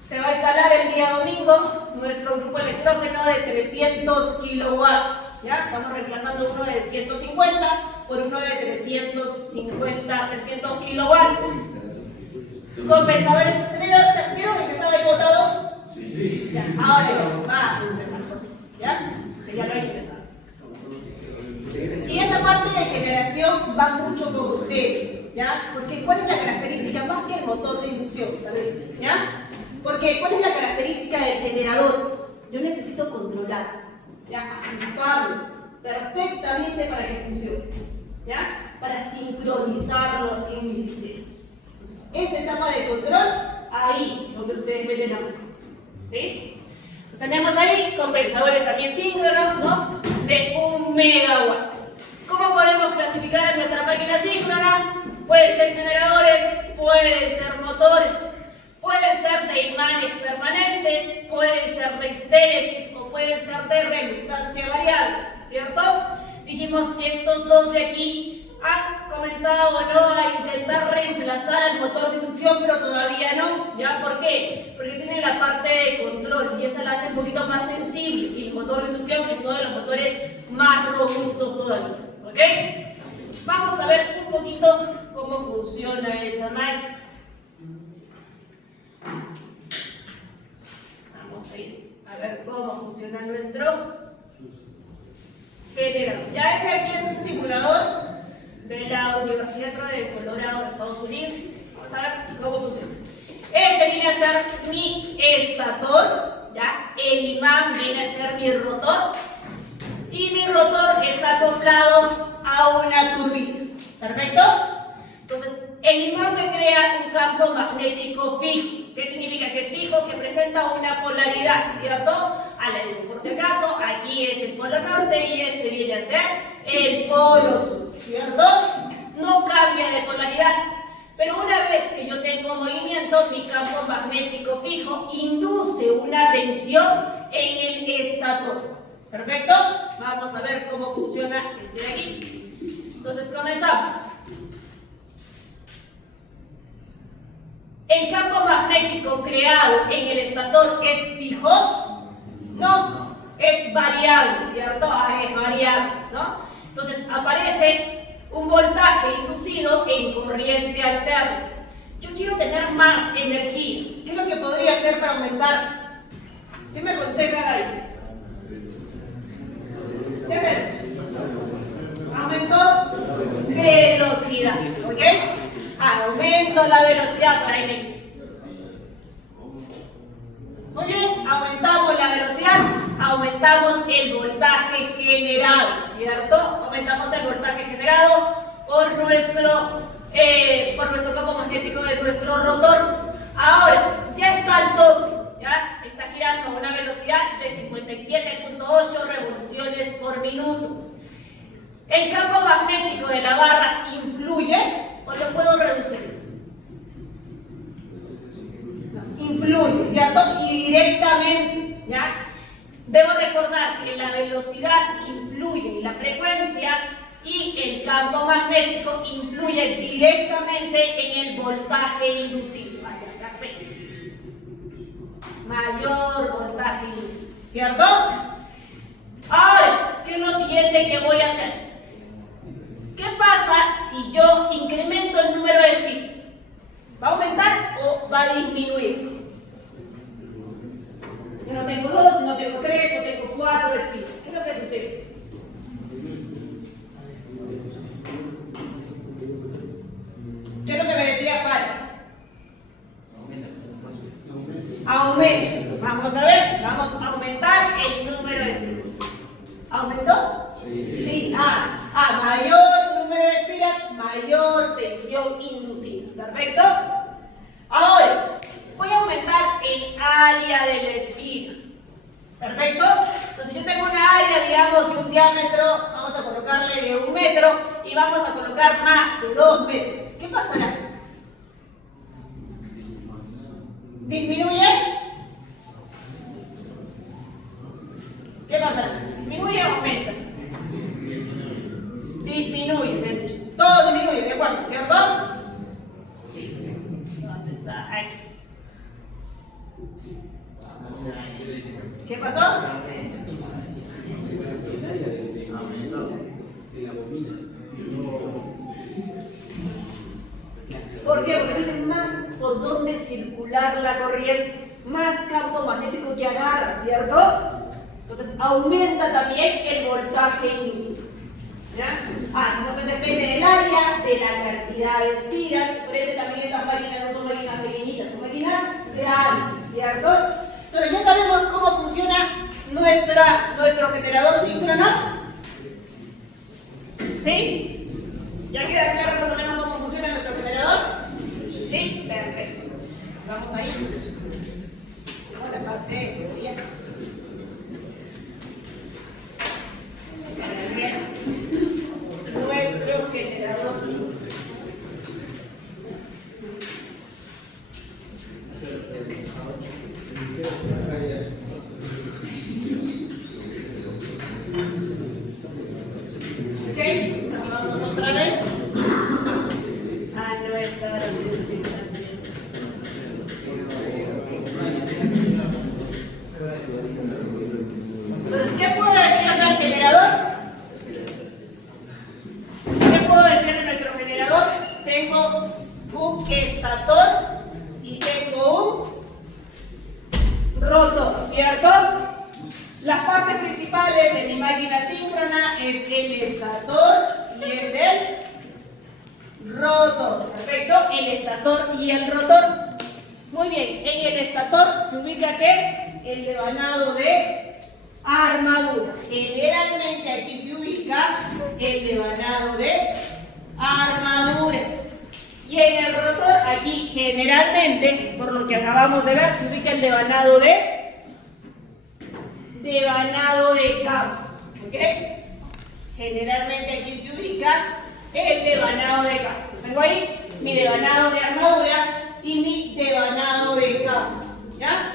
Se va a instalar el día domingo nuestro grupo electrógeno de 300 kilowatts, ¿ya? Estamos reemplazando uno de 150 por uno de 300 kilowatts. Compensadores, ¿vieron el que estaba ahí botado? Sí. Ya, ahora va a funcionar, ¿ya? Ya lo hay ingresado. Y esa parte de generación va mucho con ustedes, ¿ya? Porque ¿cuál es la característica? Más que el motor de inducción, ¿sabes? ¿Ya? Porque ¿cuál es la característica del generador? Yo necesito controlar, ¿ya? Ajustarlo perfectamente para que funcione, ¿ya? Para sincronizarlo en mi sistema. Entonces, esa etapa de control, ahí donde ustedes meten la mano, ¿sí? Entonces tenemos ahí compensadores también síncronos, ¿no? De 1 megawatt. ¿Cómo podemos clasificar nuestra máquina síncrona? Pueden ser generadores, pueden ser motores, pueden ser de imanes permanentes, pueden ser de histéresis o pueden ser de reluctancia variable, ¿cierto? Dijimos que estos dos de aquí han comenzado a intentar reemplazar al motor de inducción, pero todavía no. ¿Ya? ¿Por qué? Porque tienen la parte de control y esa la hace un poquito más sensible. Y el motor de inducción es uno de los motores más robustos todavía. ¿Ok? Vamos a ver un poquito cómo funciona esa máquina. Vamos a ir a ver cómo funciona nuestro generador. Ya ese aquí es un simulador de la Universidad de Colorado, Estados Unidos. Vamos a ver cómo funciona. Este viene a ser mi estator, ¿ya? El imán viene a ser mi rotor. Y mi rotor está acoplado a una turbina. ¿Perfecto? Entonces, el imán me crea un campo magnético fijo. ¿Qué significa que es fijo? Que presenta una polaridad, ¿cierto? Por si acaso, aquí es el polo norte y este viene a ser el polo sur, ¿cierto? No cambia de polaridad. Pero una vez que yo tengo movimiento, mi campo magnético fijo induce una tensión en el estator. ¿Perfecto? Vamos a ver cómo funciona este de aquí. Entonces comenzamos. ¿El campo magnético creado en el estator es fijo? No, es variable, ¿cierto? Es variable, ¿no? Entonces aparece un voltaje inducido en corriente alterna. Yo quiero tener más energía. ¿Qué es lo que podría hacer para aumentar? ¿Qué me aconsejan ahí? ¿Qué hacer? Aumento velocidad, ¿ok? Aumento la velocidad, por ahí me dice. Muy bien, aumentamos la velocidad, aumentamos el voltaje generado, ¿cierto? Aumentamos el voltaje generado por nuestro campo magnético de nuestro rotor. Ahora, ya está al tope, ¿ya? Está girando a una velocidad de 57.8 revoluciones por minuto. ¿El campo magnético de la barra influye o lo puedo reducir? Influye, ¿cierto? Y directamente, ¿ya? Debo recordar que la velocidad influye en la frecuencia y el campo magnético influye directamente en el voltaje inducido. Mayor voltaje inducido, ¿cierto? Ahora, ¿qué es lo siguiente que voy a hacer? ¿Qué pasa si yo incremento el número de speeds? ¿Va a aumentar o va a disminuir? Yo no tengo 2, no tengo 3, o tengo 4 speeds. ¿Qué es lo que sucede? ¿Qué es lo que me decía Fara? Aumenta. Vamos a ver, vamos a aumentar el número de espiras. ¿Aumentó? Sí. Mayor número de espiras, mayor tensión inducida. ¿Perfecto? Ahora, voy a aumentar el área de la espira. ¿Perfecto? Entonces yo tengo una área, digamos, de un diámetro, vamos a colocarle de 1 metro y vamos a colocar más de 2 metros. ¿Qué pasará? ¿Disminuye? ¿Qué pasa? ¿Disminuye o aumenta? Disminuye, me han dicho. Todo disminuye, ¿de acuerdo? ¿Cierto? Sí. ¿Dónde está? Aquí. ¿Qué pasó? ¿Por qué? Porque tiene más por dónde circular la corriente, más campo magnético que agarra, ¿cierto? Entonces aumenta también el voltaje inducido. ¿Ya? Entonces depende del área, de la cantidad de espiras, por ende también estas máquinas no son máquinas pequeñitas, son máquinas grandes, ¿cierto? Entonces ya sabemos cómo funciona nuestro generador síncrono. ¿Sí? ¿Ya queda claro más o menos cómo funciona nuestro generador? ¿Sí? Perfecto. Vamos ahí. Tenemos la parte de teoría. Nuestro generador síncrono. ¿Sí? Vamos otra vez a nuestra representación. Entonces, ¿qué puedo decir acá del generador? ¿Qué puedo decir de nuestro generador? Tengo un estator y tengo un rotor, ¿cierto? Las partes principales de mi máquina síncrona es el estator y es el rotor. Perfecto, el estator y el rotor. Muy bien, en el estator se ubica ¿qué? El devanado de armadura. Generalmente aquí se ubica el devanado de armadura. Y en el rotor, aquí generalmente, por lo que acabamos de ver, se ubica el devanado de campo. ¿Ok? Generalmente aquí se ubica el devanado de campo. Tengo ahí mi devanado de armadura y mi devanado de campo. ¿Ya?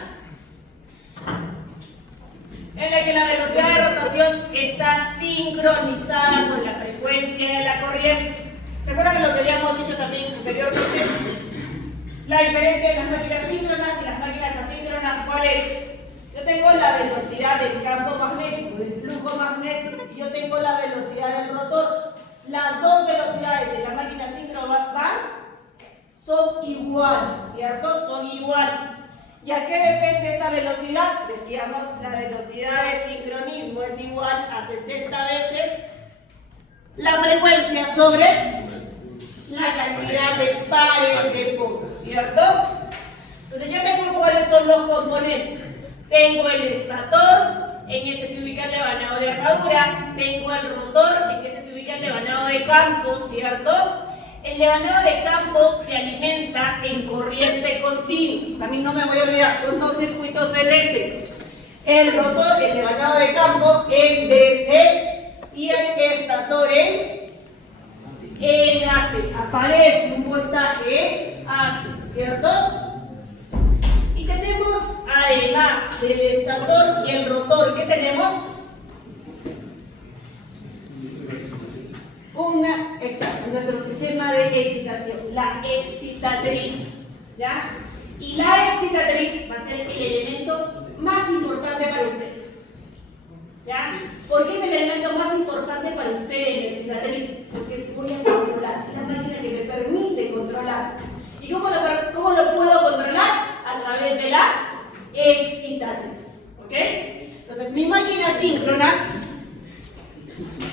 En la que la velocidad de rotación está sincronizada con la frecuencia de la corriente. ¿Se acuerdan de lo que habíamos dicho también anteriormente? La diferencia de las máquinas síncronas y las máquinas asíncronas, ¿cuál es? Yo tengo la velocidad del campo magnético, del flujo magnético, y yo tengo la velocidad del rotor. Las dos velocidades de la máquina síncrona son iguales, ¿cierto? Son iguales. ¿Y a qué depende esa velocidad? Decíamos, la velocidad de sincronismo es igual a 60 veces la frecuencia sobre la cantidad de pares de polos, ¿cierto? Entonces ya tengo cuáles son los componentes. Tengo el estator, en ese se ubica el devanado de armadura. Tengo el rotor, en ese se ubica el devanado de campo, ¿cierto? El devanado de campo se alimenta en corriente continua. También no me voy a olvidar, son dos circuitos eléctricos. El rotor, el devanado de campo en DC y el estator en AC. Aparece un voltaje en AC, ¿cierto? Y tenemos, además del estator y el rotor, ¿qué tenemos? Exacto, nuestro sistema de excitación, la excitatriz, ¿ya? Y la excitatriz va a ser el elemento más importante para ustedes, ¿ya? ¿Por qué es el elemento más importante para ustedes, la excitatriz? Porque voy a controlar, es la máquina que me permite controlar. ¿Y cómo lo puedo controlar? A través de la excitatriz, ¿ok? Entonces, mi máquina síncrona,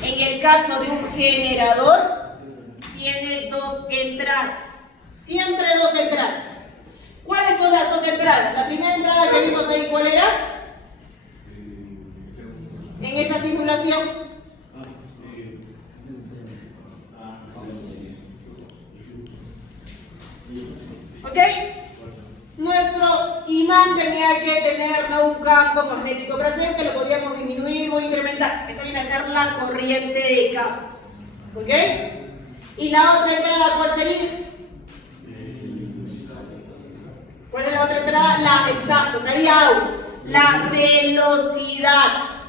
en el caso de un generador, tiene dos entradas. Siempre dos entradas. ¿Cuáles son las dos entradas? La primera entrada que vimos ahí, ¿cuál era? En esa simulación. ¿Ok? Nuestro imán tenía que tener un campo magnético presente, lo podíamos disminuir o incrementar. Esa viene a ser la corriente de campo. ¿Ok? ¿Y la otra entrada cuál sería? ¿Cuál es la otra entrada? Exacto, que hay agua. La velocidad.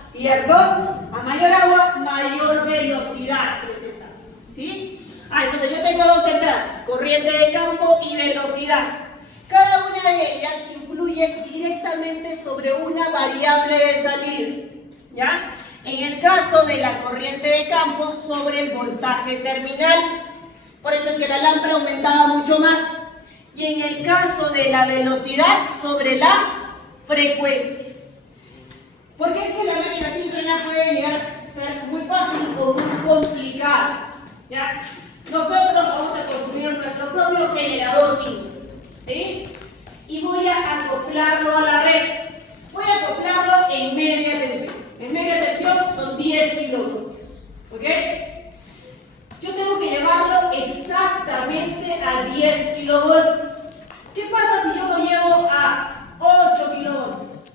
¿Cierto? A mayor agua, mayor velocidad presenta. ¿Sí? Entonces yo tengo dos entradas, corriente de campo y velocidad. Cada una de ellas influye directamente sobre una variable de salida, ¿ya? En el caso de la corriente de campo, sobre el voltaje terminal. Por eso es que la lámpara aumentaba mucho más. Y en el caso de la velocidad, sobre la frecuencia. Porque es que la máquina síncrona puede llegar a ser muy fácil o muy complicada, ¿ya? Nosotros vamos a construir nuestro propio generador síncrono, ¿sí? Y voy a acoplarlo a la red. Voy a acoplarlo en media tensión. En media tensión son 10 kilovoltios, ¿ok? Yo tengo que llevarlo exactamente a 10 kilovoltios. ¿Qué pasa si yo lo llevo a 8 kilovoltios?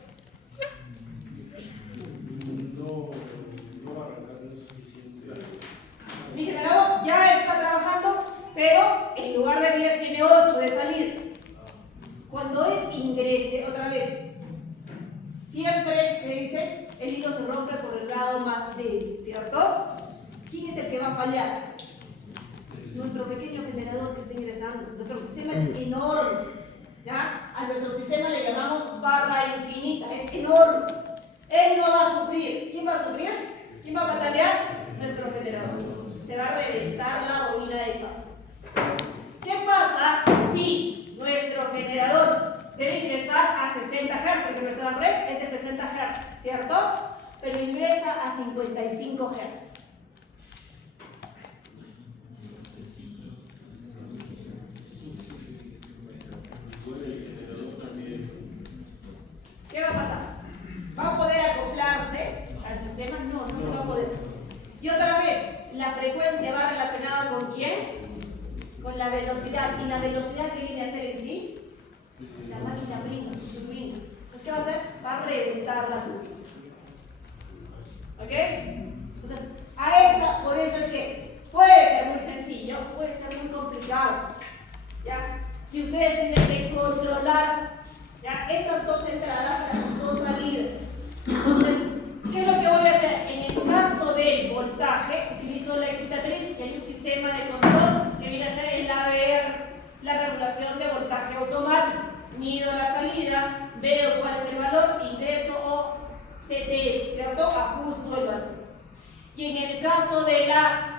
No va a arrancar lo suficiente. Mi generador ya está trabajando, pero en lugar de 10 tiene 8 de salida. Cuando él ingrese otra vez, siempre me dice, el hilo se rompe por el lado más débil, ¿cierto? ¿Quién es el que va a fallar? Nuestro pequeño generador que está ingresando. Nuestro sistema es enorme, ¿ya? A nuestro sistema le llamamos barra infinita, es enorme. Él no va a sufrir. ¿Quién va a sufrir? ¿Quién va a patalear? Nuestro generador. Se va a reventar la bobina de cable. ¿Qué pasa si nuestro generador debe ingresar a 60 Hz? Porque nuestra red es de 60 Hz, ¿cierto? Pero ingresa a 55 Hz. ¿Qué va a pasar? ¿Va a poder acoplarse al sistema? No, no se va a poder. Y otra vez, la frecuencia va relacionada ¿con quién? Con la velocidad. ¿Y la velocidad que viene a ser en sí? La máquina prima, su turbina. Entonces, ¿qué va a hacer? Va a reventar la turbina. ¿Ok? Entonces, por eso es que puede ser muy sencillo, puede ser muy complicado. ¿Ya? Y ustedes tienen que controlar, ¿ya?, esas dos entradas para sus dos salidas. Entonces, ¿qué es lo que voy a hacer? En el caso del voltaje, utilizo la excitatriz, que hay un sistema de control que viene a ser el ABR, la regulación de voltaje automático. Mido la salida, veo cuál es el valor, ingreso o CT, ¿cierto? Ajusto el valor. Y en el caso de la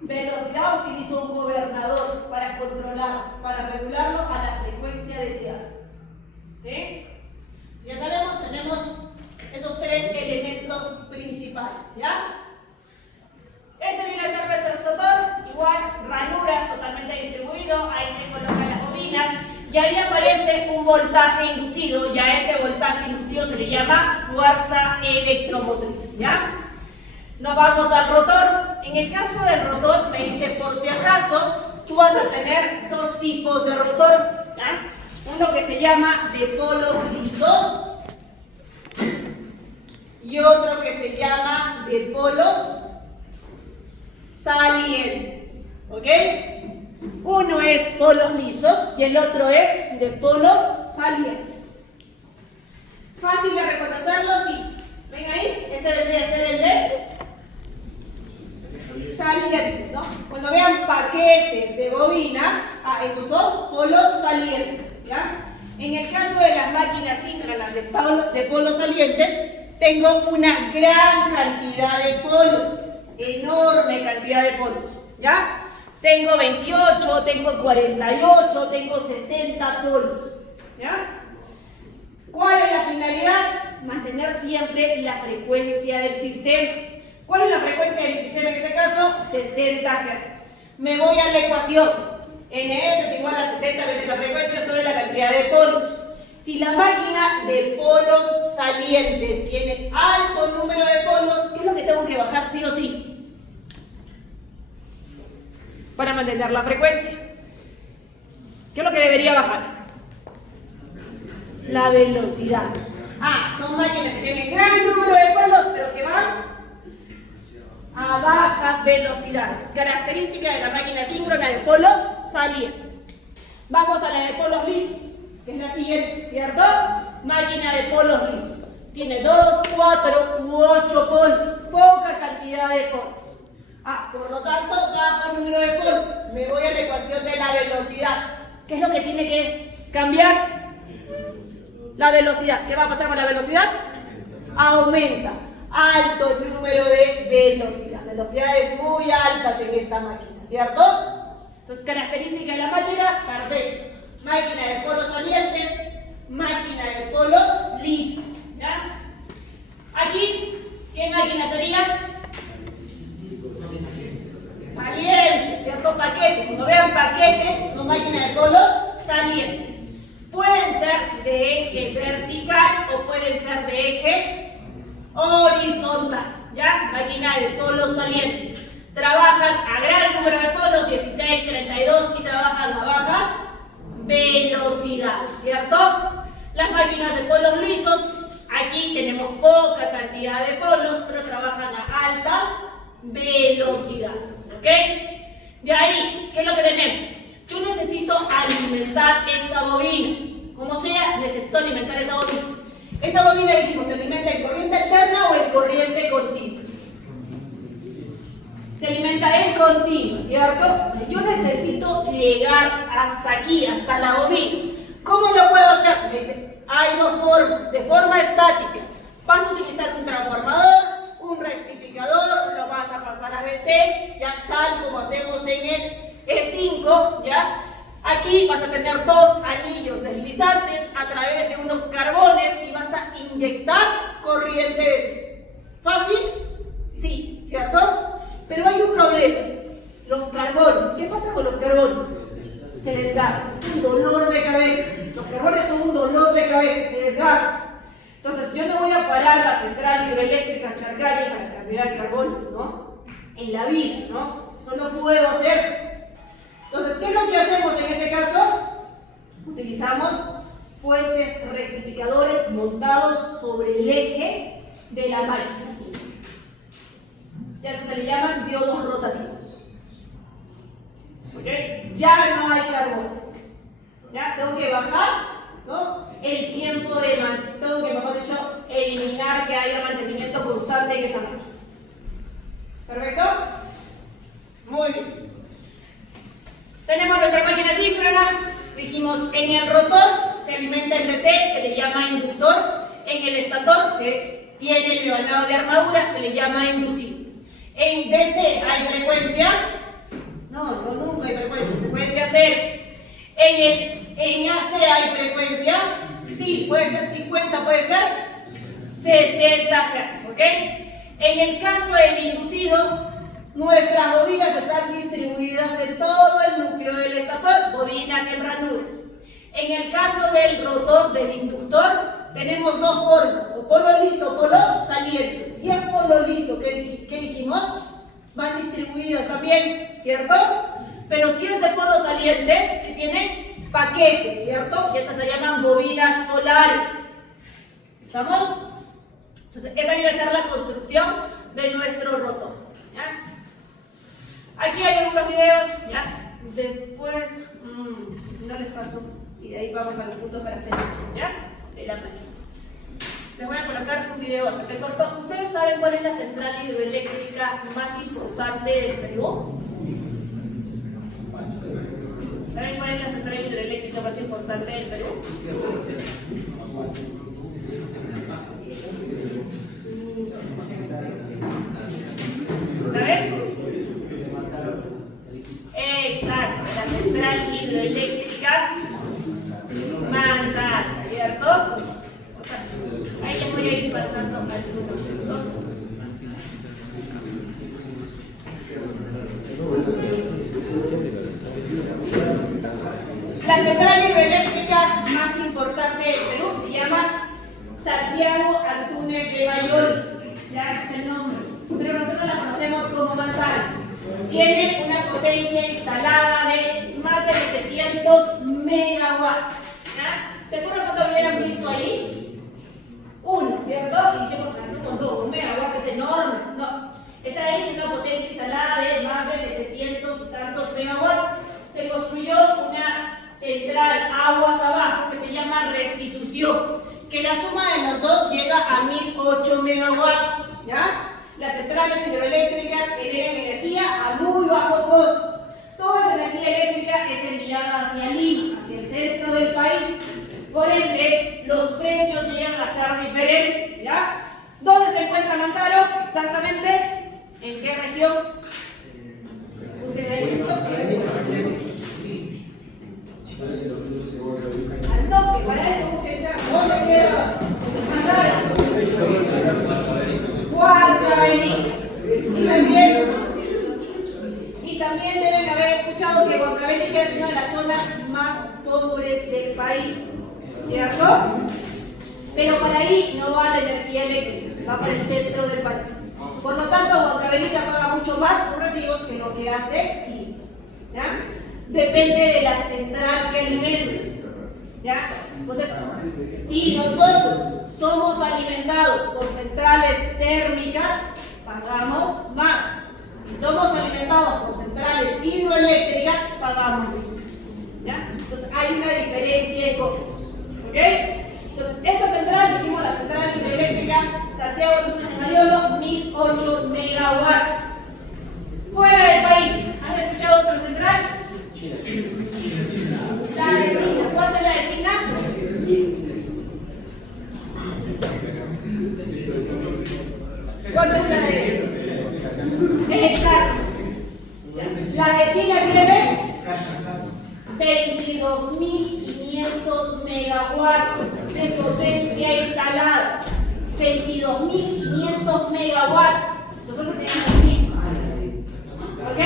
velocidad, utilizo un gobernador para controlar, para regularlo a la frecuencia deseada. ¿Sí? Ya sabemos, tenemos esos tres elementos principales, ¿ya? Este viene a ser nuestro estator, igual, ranuras totalmente distribuido, ahí se colocan las bobinas, y ahí aparece un voltaje inducido, y a ese voltaje inducido se le llama fuerza electromotriz, ¿ya? Nos vamos al rotor. En el caso del rotor, me dice, por si acaso, tú vas a tener dos tipos de rotor, ¿ya? Uno que se llama de polos lisos y otro que se llama de polos salientes, ¿ok? Uno es polos lisos y el otro es de polos salientes. Fácil de reconocerlo, sí. ¿Ven ahí? Este debería ser el de salientes, ¿no? Cuando vean paquetes de bobina, esos son polos salientes, ¿ya? En el caso de las máquinas síncronas de polos salientes, tengo una gran cantidad de polos, enorme cantidad de polos, ¿ya? Tengo 28, tengo 48, tengo 60 polos, ¿ya? ¿Cuál es la finalidad? Mantener siempre la frecuencia del sistema. ¿Cuál es la frecuencia de mi sistema en este caso? 60 Hz. Me voy a la ecuación. NS es igual a 60 veces la frecuencia sobre la cantidad de polos. Si la máquina de polos salientes tiene alto número de polos, ¿qué es lo que tengo que bajar sí o sí? Para mantener la frecuencia. ¿Qué es lo que debería bajar? La velocidad. Son máquinas que tienen gran número de polos, pero que van a bajas velocidades. Característica de la máquina síncrona de polos salientes. Vamos a la de polos lisos, que es la siguiente, ¿cierto? Máquina de polos lisos. Tiene 2, 4 u 8 polos. Poca cantidad de polos. Por lo tanto, baja el número de polos. Me voy a la ecuación de la velocidad. ¿Qué es lo que tiene que cambiar? La velocidad. ¿Qué va a pasar con la velocidad? Aumenta. Alto número de velocidad. Velocidades muy altas en esta máquina, ¿cierto? Entonces, característica de la máquina, perfecto. Máquina de polos salientes, máquina de polos lisos, ¿ya? Aquí, ¿qué máquina sería? Salientes, ¿cierto? Paquetes. Cuando vean paquetes, son máquinas de polos salientes. Pueden ser de eje vertical o pueden ser de eje horizontal, ¿ya? Máquina de polos salientes. Trabajan a gran número de polos, 16, 32, y trabajan a bajas velocidades, ¿cierto? Las máquinas de polos lisos, aquí tenemos poca cantidad de polos, pero trabajan a altas velocidades, ¿ok? De ahí, ¿qué es lo que tenemos? Yo necesito alimentar esta bobina. Como sea, necesito alimentar esa bobina. Esa bobina, dijimos, ¿se alimenta en corriente alterna o en corriente continua? Se alimenta en continua, ¿cierto? Yo necesito llegar hasta aquí, hasta la bobina. ¿Cómo lo puedo hacer? Me dice, hay dos formas. De forma estática, vas a utilizar un transformador, un rectificador, lo vas a pasar a DC, ya tal como hacemos en el E5, ¿ya? Aquí vas a tener dos anillos deslizantes a través de unos carbones y vas a inyectar corriente DC. ¿Fácil? Sí, ¿cierto? Pero hay un problema. Los carbones. ¿Qué pasa con los carbones? Se desgastan. Es un dolor de cabeza. Los carbones son un dolor de cabeza. Se desgastan. Entonces, yo no voy a parar la central hidroeléctrica Charcani para cambiar carbones, ¿no? En la vida, ¿no? Eso no puedo hacer. Entonces, ¿qué es lo que hacemos en ese caso? Utilizamos puentes rectificadores montados sobre el eje de la máquina. ¿Sí? Ya eso se le llaman diodos rotativos. ¿Okay? Ya no hay carbones. Ya tengo que bajar, ¿no? El tiempo de tengo que, mejor dicho, eliminar que haya mantenimiento constante en esa máquina. ¿Perfecto? Muy bien. Tenemos nuestra máquina síncrona. Dijimos, en el rotor se alimenta en DC, se le llama inductor. En el estator se tiene el levanado de armadura, se le llama inducido. En DC hay frecuencia. No, nunca hay frecuencia. Frecuencia cero. En AC hay frecuencia. Sí, puede ser 50, puede ser 60 Hz, ¿ok? En el caso del inducido, nuestras bobinas están distribuidas en todo el núcleo del estator, bobinas en ranuras. En el caso del rotor, del inductor, tenemos dos formas, o polo liso o polo saliente. Si es polo liso, ¿qué dijimos? Van distribuidas también, ¿cierto? Pero si es de polos salientes, que tienen paquetes, ¿cierto? Y esas se llaman bobinas polares. ¿Estamos? Entonces, esa debe ser la construcción de nuestro rotor, ¿ya? Aquí hay algunos videos, ¿ya? Después, si no les paso, y de ahí vamos a los puntos característicos, ¿ya? De la máquina. Les voy a colocar un video bastante corto. ¿Ustedes saben cuál es la central hidroeléctrica más importante del Perú? ¿Saben cuál es la central hidroeléctrica más importante del Perú? ¿Saben? Exacto, la central hidroeléctrica Manta, ¿cierto? O sea, ahí les voy a ir pasando algunos aspectos. La central hidroeléctrica más importante del Perú se llama Santiago Antúnez de Bayol, ya es el nombre, pero nosotros la conocemos como Manta. Tiene una potencia instalada de más de 700 megawatts. ¿Ya? ¿Se acuerdan cuánto habían visto ahí? Uno, ¿cierto? Y dijimos, hace un montón, un megawatt es enorme. No, esa ahí tiene una potencia instalada de más de 700 y tantos megawatts. Se construyó una central aguas abajo que se llama Restitución, que la suma de los dos llega a 1008 megawatts. ¿Ya? Las centrales hidroeléctricas generan energía a muy bajo costo. Toda esa energía eléctrica es enviada hacia Lima, hacia el centro del país. Por ende, los precios llegan a ser diferentes. ¿Ya? ¿Dónde se encuentra Mantaro? Exactamente. ¿En qué región? Al toque, para eso busquen ¿dónde queda Mantaro? Huancavelica. Y también deben haber escuchado que Huancavelica es una de las zonas más pobres del país, ¿cierto? Pero para ahí no va la energía eléctrica, va para el centro del país. Por lo tanto, Huancavelica paga mucho más sus recibos que lo que hace Lima. ¿Ya? Depende de la central que alimentes. ¿Ya? Entonces, si nosotros somos alimentados por centrales térmicas, pagamos más. Si somos alimentados por centrales hidroeléctricas, pagamos menos. ¿Ya? Entonces hay una diferencia de costos. ¿Ok? Entonces, esta central, dijimos la central hidroeléctrica Santiago Antúnez de Bayol, 1008 megawatts. Fuera del país, ¿han escuchado otra central? La de China. ¿Cuánto es la de China? ¿Cuánto es la de? Exacto. La de China tiene 22.500 megawatts de potencia instalada. 22.500 megawatts. Nosotros tenemos 1000. ¿Ok?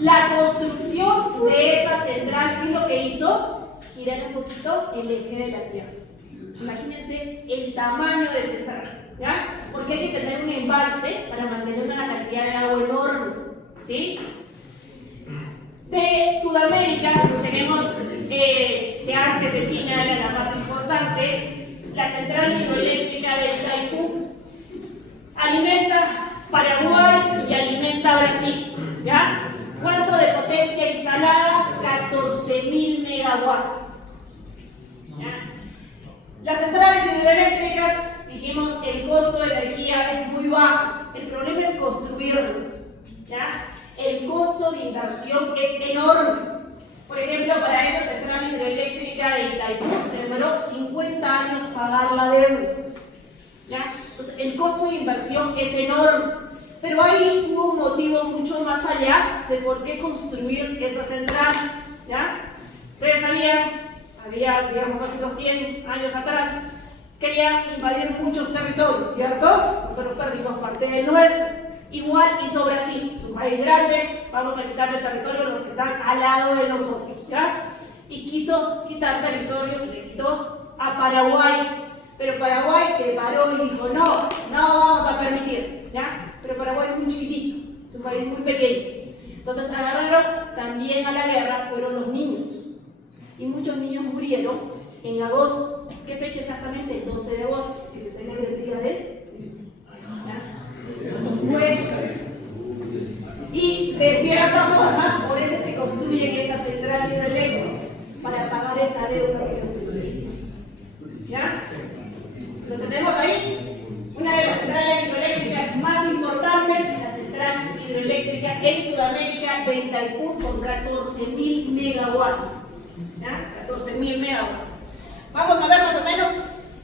La construcción de esa central, ¿qué es lo que hizo? Girar un poquito el eje de la Tierra. Imagínense el tamaño de central, ¿ya? Porque hay que tener un embalse para mantener una cantidad de agua enorme, ¿sí? De Sudamérica tenemos que antes de China era la más importante, la central hidroeléctrica de Itaipú. Alimenta Paraguay y alimenta Brasil, ¿ya? ¿Cuánto de potencia instalada? 14.000 megawatts. ¿Ya? Las centrales hidroeléctricas, dijimos, el costo de energía es muy bajo. El problema es construirlas. ¿Ya? El costo de inversión es enorme. Por ejemplo, para esa central hidroeléctrica de Itaipú se demoró 50 años pagar la deuda. ¿Ya? Entonces, el costo de inversión es enorme. Pero ahí hubo un motivo mucho más allá de por qué construir esa central. ¿Ya? Ustedes sabían, digamos, hace unos 100 años atrás, querían invadir muchos territorios, ¿cierto? Nosotros perdimos parte del nuestro. Igual hizo Brasil, es un país grande, vamos a quitarle territorio a los que están al lado de nosotros, ¿ya? Y quiso quitar territorio, le quitó a Paraguay. Pero Paraguay se paró y dijo, no vamos a permitir, ¿ya? Pero Paraguay es muy chiquitito, es un país muy pequeño. Entonces agarraron también a la guerra, fueron los niños. Y muchos niños murieron en agosto. ¿Qué fecha exactamente? El 12 de agosto, que se celebra el día de... Y de cierta forma, por eso se construyen esa central hidroeléctrica, para pagar esa deuda que ellos tenían. ¿Ya? Entonces tenemos con 14.000 megawatts. ¿Ya? 14.000 megawatts. Vamos a ver más o menos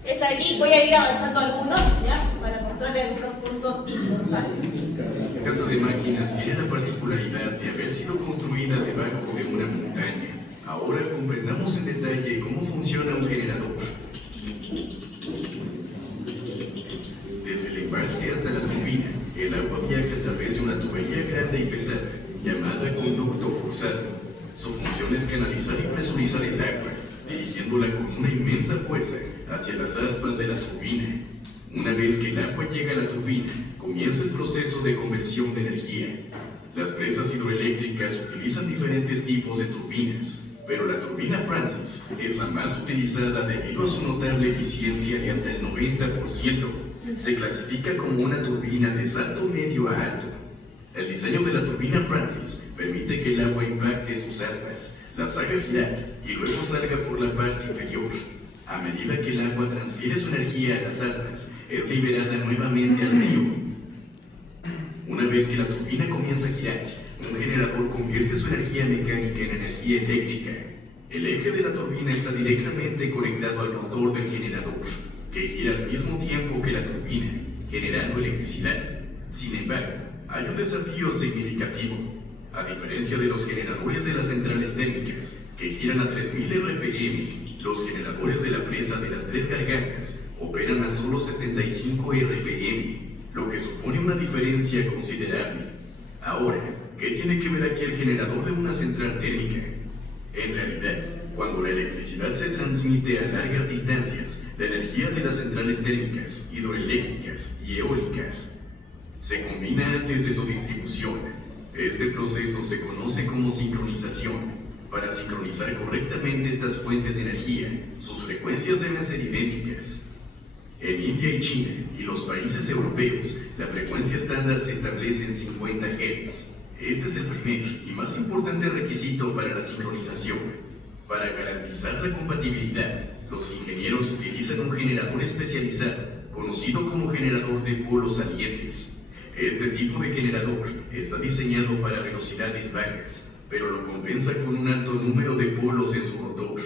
esta de aquí. Voy a ir avanzando algunos, ¿ya? Para mostrarle algunos puntos importantes. La casa de máquinas tiene la particularidad de haber sido construida debajo de una montaña. Ahora comprendamos en detalle cómo funciona un generador. Desde el embalse hasta la turbina, el agua viaja a través de una tubería grande y pesada, llamada conducto forzado. Su función es canalizar y presurizar el agua, dirigiéndola con una inmensa fuerza hacia las aspas de la turbina. Una vez que el agua llega a la turbina, comienza el proceso de conversión de energía. Las presas hidroeléctricas utilizan diferentes tipos de turbinas, pero la turbina Francis es la más utilizada debido a su notable eficiencia de hasta el 90%. Se clasifica como una turbina de salto medio a alto. El diseño de la turbina Francis permite que el agua impacte sus aspas, las haga girar y luego salga por la parte inferior. A medida que el agua transfiere su energía a las aspas, es liberada nuevamente al río. Una vez que la turbina comienza a girar, un generador convierte su energía mecánica en energía eléctrica. El eje de la turbina está directamente conectado al rotor del generador, que gira al mismo tiempo que la turbina, generando electricidad. Sin embargo, hay un desafío significativo. A diferencia de los generadores de las centrales térmicas, que giran a 3000 RPM, los generadores de la presa de las Tres Gargantas operan a solo 75 RPM, lo que supone una diferencia considerable. Ahora, ¿qué tiene que ver aquí el generador de una central térmica? En realidad, cuando la electricidad se transmite a largas distancias, la energía de las centrales térmicas, hidroeléctricas y eólicas se combina antes de su distribución. Este proceso se conoce como sincronización. Para sincronizar correctamente estas fuentes de energía, sus frecuencias deben ser idénticas. En India y China y los países europeos, la frecuencia estándar se establece en 50 Hz. Este es el primer y más importante requisito para la sincronización. Para garantizar la compatibilidad, los ingenieros utilizan un generador especializado, conocido como generador de polos salientes. Este tipo de generador está diseñado para velocidades bajas, pero lo compensa con un alto número de polos en su rotor.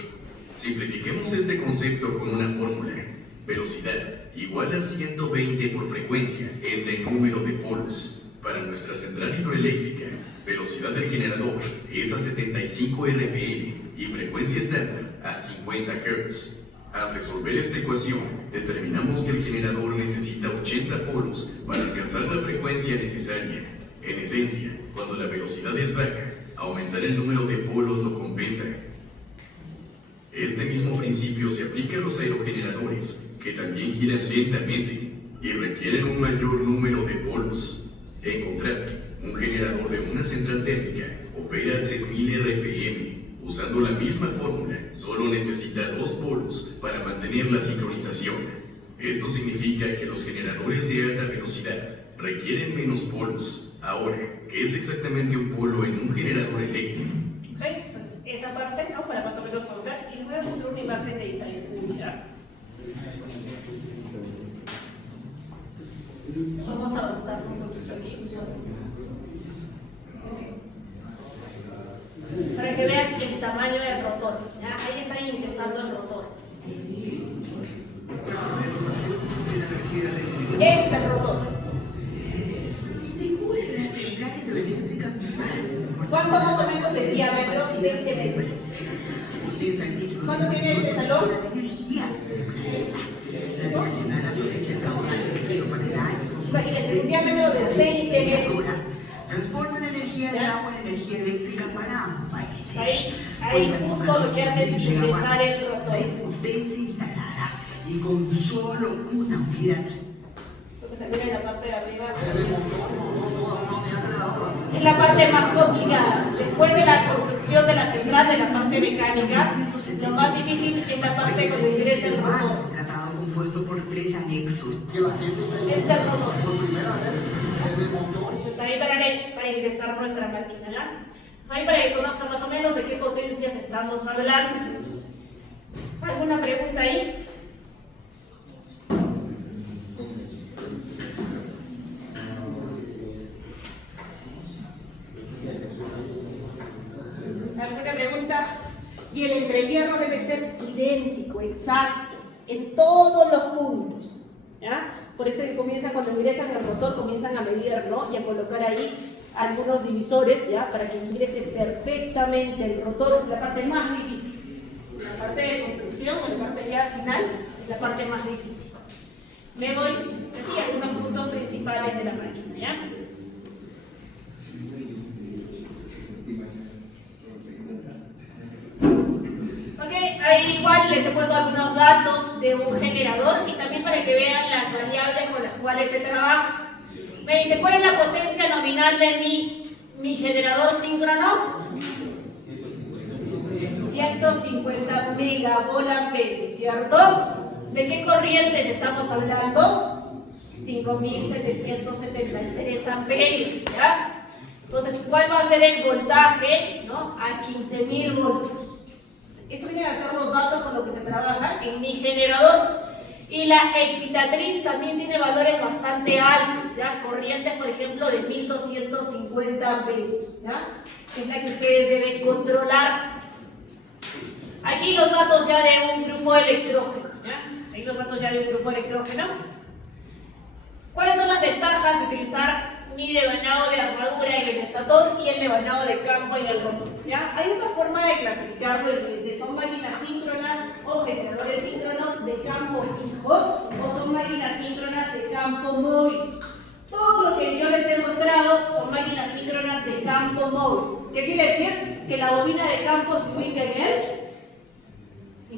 Simplifiquemos este concepto con una fórmula. Velocidad igual a 120 por frecuencia entre el número de polos. Para nuestra central hidroeléctrica, velocidad del generador es a 75 RPM y frecuencia estándar a 50 Hz. Al resolver esta ecuación, determinamos que el generador necesita 80 polos para alcanzar la frecuencia necesaria. En esencia, cuando la velocidad es baja, aumentar el número de polos lo compensa. Este mismo principio se aplica a los aerogeneradores, que también giran lentamente y requieren un mayor número de polos. En contraste, un generador de una central térmica opera a 3000 RPM. Usando la misma fórmula, solo necesita 2 polos para mantener la sincronización. Esto significa que los generadores de alta velocidad requieren menos polos. Ahora, ¿qué es exactamente un polo en un generador eléctrico? ¿Sí? Entonces, esa parte, ¿no? Para más o menos conocer. Y les voy a mostrar una imagen de Itaipu. Vamos a avanzar un poquito aquí. Para que vean el tamaño del rotor. ¿Ya? Ahí está ingresando el rotor. Este es el rotor. ¿Cuánto más o menos de diámetro? 20 metros. ¿Cuánto tiene este salón? Imagínense, un diámetro de 20 metros. Transforman energía del agua en energía eléctrica para ambos países. Ahí justo lo que hace es ingresar el rotor. De potencia instalada y con solo una unidad. Lo que se mira en la parte de arriba es la parte más complicada. Después de la construcción de la central, de la parte mecánica, lo más difícil es la parte cuando ingresa el rotor. Tratado compuesto por 3 anexos. Este es el rotor. Pues ahí para ingresar nuestra máquina, ¿ya? Pues ahí para que conozcan más o menos de qué potencias estamos hablando. ¿Alguna pregunta ahí? ¿Alguna pregunta? Y el entrehierro debe ser idéntico, exacto, en todos los puntos. ¿Ya? Por eso que comienzan, cuando ingresan al rotor, comienzan a medir, ¿no? Y a colocar ahí algunos divisores, ¿ya? Para que ingrese perfectamente el rotor, la parte más difícil. La parte de construcción, o la parte ya final, es la parte más difícil. Me voy, así, a algunos puntos principales de la máquina, ¿ya? Ok, ahí igual les he puesto algunos datos de un generador y también para que vean las variables con las cuales se trabaja. Me dice, ¿cuál es la potencia nominal de mi generador síncrono? 150 megavolt-amperios, ¿cierto? ¿De qué corrientes estamos hablando? 5.773 amperios, ¿ya? Entonces, ¿cuál va a ser el voltaje, ¿no? A 15.000 voltios. Eso viene a ser los datos con los que se trabaja en mi generador. Y la excitatriz también tiene valores bastante altos, ¿ya? Corrientes, por ejemplo, de 1250 amperios, ¿ya? Es la que ustedes deben controlar. Aquí los datos ya de un grupo electrógeno, ¿ya? Aquí los datos ya de un grupo electrógeno. ¿Cuáles son las ventajas de utilizar mi devanado de armadura en el estator y el devanado de campo en el rotor? ¿Ya? Hay otra forma de clasificarlo y dice, ¿son máquinas síncronas o generadores síncronos de campo fijo o son máquinas síncronas de campo móvil? Todo lo que yo les he mostrado son máquinas síncronas de campo móvil. ¿Qué quiere decir? Que la bobina de campo se ubica en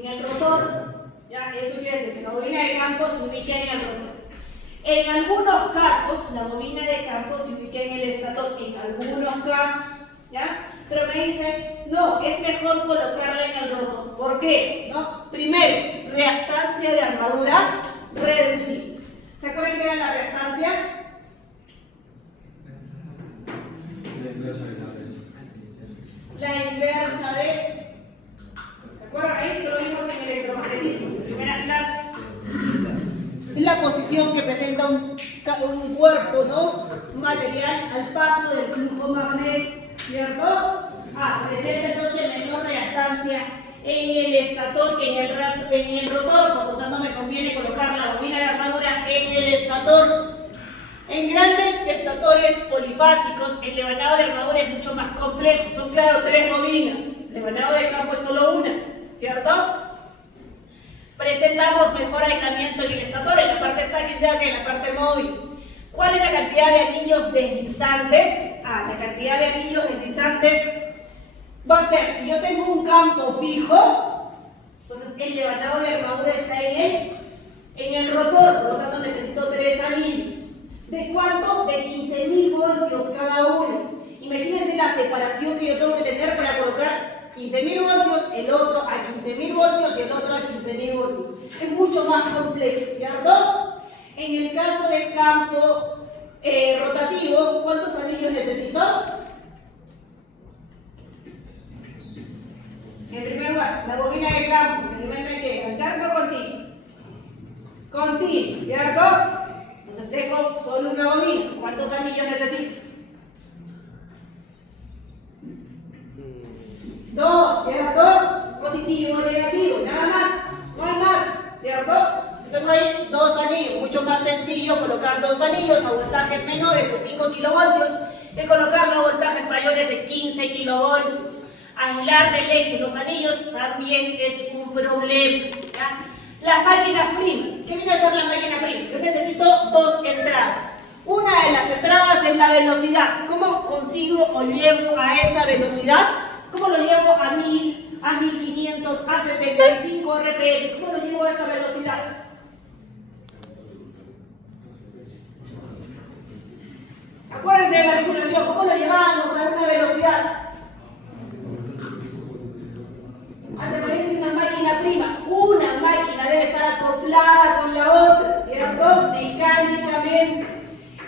el rotor. ¿Ya? Eso quiere decir que la bobina de campo se ubica en el rotor. En algunos casos, la bobina de campo se ubica en el estator, en algunos casos, ¿ya? Pero me dicen, no, es mejor colocarla en el rotor. ¿Por qué? ¿No? Primero, reactancia de armadura reducida. ¿Se acuerdan qué era la reactancia? La inversa de... ¿Se acuerdan ahí? Eso lo vimos en electromagnetismo, en primeras clases. Es la posición que presenta un cuerpo, ¿no? Un material al paso del flujo magnético, ¿cierto? Presenta entonces menor reactancia en el estator que en el rotor, por lo tanto me conviene colocar la bobina de armadura en el estator. En grandes estatores polifásicos, el devanado de armadura es mucho más complejo, son claro 3 bobinas, el devanado de campo es solo una, ¿cierto? Presentamos mejor aislamiento en el estator, en la parte estática que en la parte móvil. ¿Cuál es la cantidad de anillos deslizantes? La cantidad de anillos deslizantes va a ser, si yo tengo un campo fijo, entonces el devanado de armadura está en el rotor, por lo tanto necesito 3 anillos. ¿De cuánto? De 15.000 voltios cada uno. Imagínense la separación que yo tengo que tener para colocar 15.000 voltios, el otro a 15.000 voltios y el otro a 15.000 voltios. Es mucho más complejo, ¿cierto? En el caso del campo rotativo, ¿cuántos anillos necesito? En primer lugar, la bobina de campo, ¿se alimenta de qué? ¿Alterno o continuo? Continuo, ¿cierto? Entonces tengo solo una bobina. ¿Cuántos anillos necesito? 2, ¿cierto? Positivo, negativo, nada más, no hay más, ¿cierto? Entonces hay 2 anillos, mucho más sencillo colocar 2 anillos a voltajes menores de 5 kilovoltios que colocarlo a voltajes mayores de 15 kilovoltios. Aislar del eje los anillos también es un problema, ¿ya? Las máquinas primas, ¿qué viene a ser la máquina prima? Yo necesito 2 entradas. Una de las entradas es la velocidad. ¿Cómo consigo o llego a esa velocidad? ¿Cómo lo llevo a 1000, a 1500, a 75 RPM? ¿Cómo lo llevo a esa velocidad? Acuérdense de la simulación, ¿cómo lo llevamos a una velocidad? Ante aparece una máquina prima. Una máquina debe estar acoplada con la otra, ¿cierto? Mecánicamente.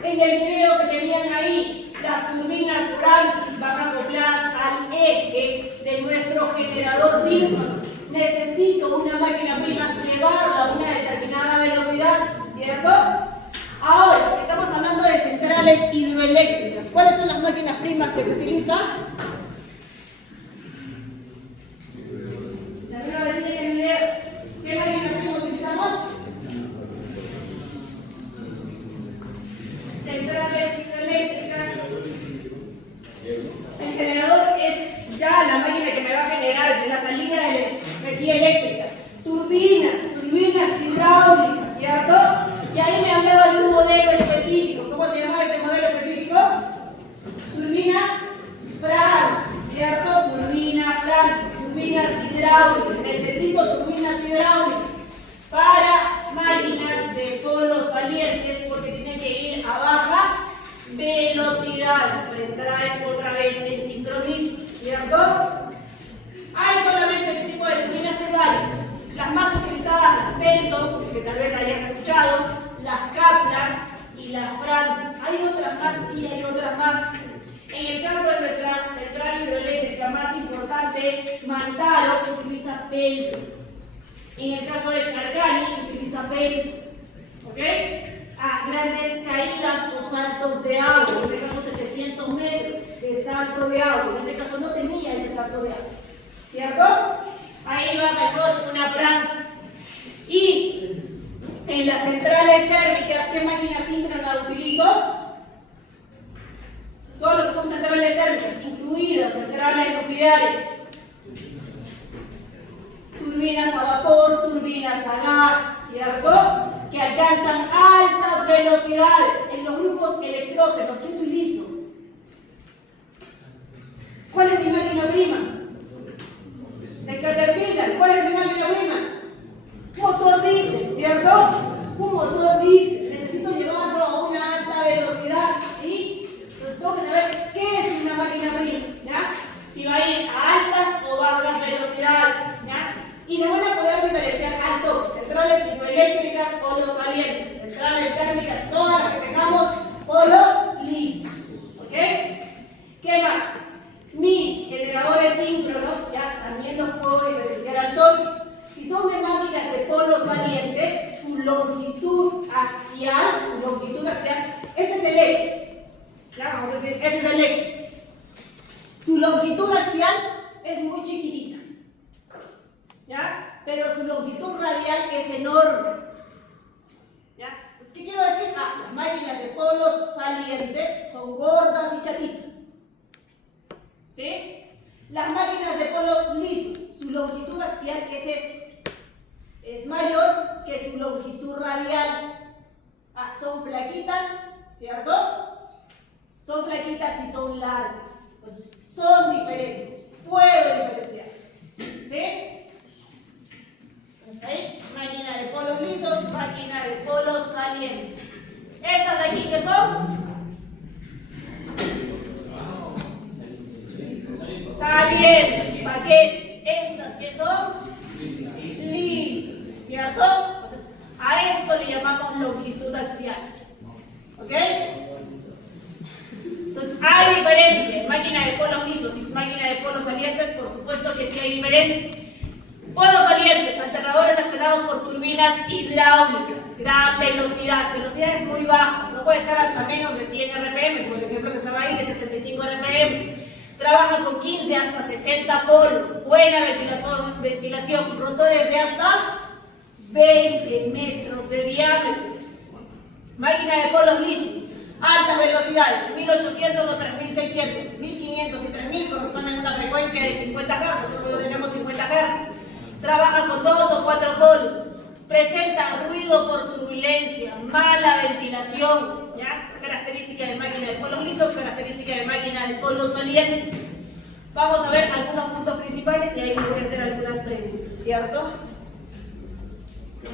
En el video que tenían ahí, las turbinas Francis van acopladas al eje de nuestro generador síncrono. Necesito una máquina prima llevarla a una determinada velocidad, ¿cierto? Ahora, si estamos hablando de centrales hidroeléctricas, ¿cuáles son las máquinas primas que se utilizan? la máquina que me va a generar de la salida de energía eléctrica. Turbinas hidráulicas, ¿cierto? Y ahí me hablaba de un modelo específico. ¿Cómo se llamaba ese modelo específico? Turbina Francis, ¿cierto? Turbina Francis, turbinas hidráulicas. Necesito turbinas hidráulicas para máquinas de polos salientes porque tienen que ir a bajas velocidades para entrar otra vez en sincronismo, ¿cierto? Hay solamente ese tipo de turbinas en varias. Las más utilizadas, las Pelton, que tal vez la hayan escuchado, las Kaplan y las Francis. Hay otras más, sí, hay otras más. En el caso de nuestra central hidroeléctrica más importante, Mantaro utiliza Pelton. En el caso de Charcani utiliza Pelton. ¿Ok? A grandes caídas o saltos de agua. En este caso 700 metros de salto de agua. En este caso no tenía ese salto de agua. ¿Cierto? Ahí va mejor una Francis. Y en las centrales térmicas, ¿qué máquina síncrona utilizo? Todo lo que son centrales térmicas, incluidas centrales nucleares. Turbinas a vapor, turbinas a gas, ¿cierto? Que alcanzan altas velocidades en los grupos electrógenos. ¿Qué utilizo? ¿Cuál es mi máquina prima? De Caterpillar. ¿Cuál es mi máquina prima? Motor diésel, ¿cierto? Un motor diésel. Necesito llevarlo a una alta velocidad, ¿sí? Entonces tengo que saber qué es una máquina prima, ¿ya? Si va a ir a altas o bajas velocidades, ¿ya? Y nos van a poder diferenciar al toque, centrales hidroeléctricas, polos salientes, centrales térmicas, todas las que tengamos, polos lisos, ¿ok? ¿Qué más? Mis generadores síncronos, ya también los puedo diferenciar al toque. Si son de máquinas de polos salientes, su longitud axial, este es el eje, ya, vamos a decir, este es el eje. Su longitud axial es muy chiquitita, ¿ya? Pero su longitud radial es enorme, ¿ya? Entonces, ¿qué quiero decir? Las máquinas de polos salientes son gordas y chatitas, ¿sí? Las máquinas de polos lisos, su longitud axial es esto. Es mayor que su longitud radial. Son flaquitas, ¿cierto? Son flaquitas y son largas. Entonces, son diferentes. Puedo diferenciarlas, ¿sí? Entonces ahí, máquina de polos lisos, máquina de polos salientes. Estas de aquí, ¿qué son? Salientes, paquetes. Estas que son lisas, ¿cierto? Entonces, a esto le llamamos longitud axial. ¿Ok? Entonces, hay diferencia en máquina de polos lisos y máquina de polos salientes, por supuesto que sí hay diferencia. Polos salientes, alternadores accionados por turbinas hidráulicas, gran velocidad, velocidades muy bajas, no puede ser hasta menos de 100 RPM, como el ejemplo que estaba ahí, de 75 RPM. Trabaja con 15 hasta 60 polos, buena ventilación, rotores de hasta 20 metros de diámetro. Máquina de polos lisos, altas velocidades, 1800 o 3600, 1500 y 3000 corresponden a una frecuencia de 50 Hz, nosotros tenemos 50 Hz. Trabaja con 2 o 4 polos, presenta ruido por turbulencia, mala ventilación, ¿ya? Característica de máquina de polos lisos, característica de máquina de polos salientes. Vamos a ver algunos puntos principales y ahí les voy a hacer algunas preguntas, ¿cierto?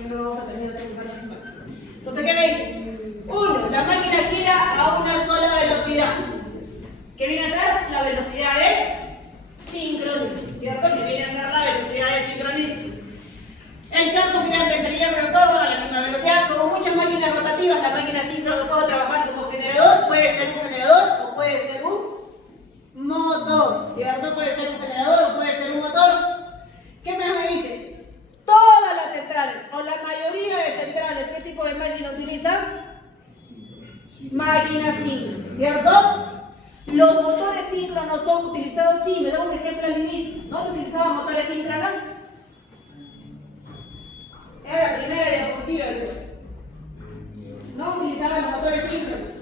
No vamos a terminar de hacer más. Entonces, ¿qué me dice? 1. La máquina gira a una sola velocidad. ¿Qué viene a ser? La velocidad de sincronismo, ¿cierto? Que viene a ser la velocidad de sincronismo. El campo girante entre hierro y rotor va a la misma velocidad. Como muchas máquinas rotativas, la máquina síncrono puede trabajar como generador. Puede ser un generador o puede ser un motor, ¿cierto? Puede ser un generador o puede ser un motor. ¿Qué más me dice? Todas las centrales, o la mayoría de centrales, ¿qué tipo de máquina utilizan? Máquinas síncronas, ¿cierto? Los motores síncronos son utilizados, sí, me da un ejemplo al inicio. ¿Dónde utilizaban motores síncronos? Era la primera diapositiva, no utilizaban los motores síncronos.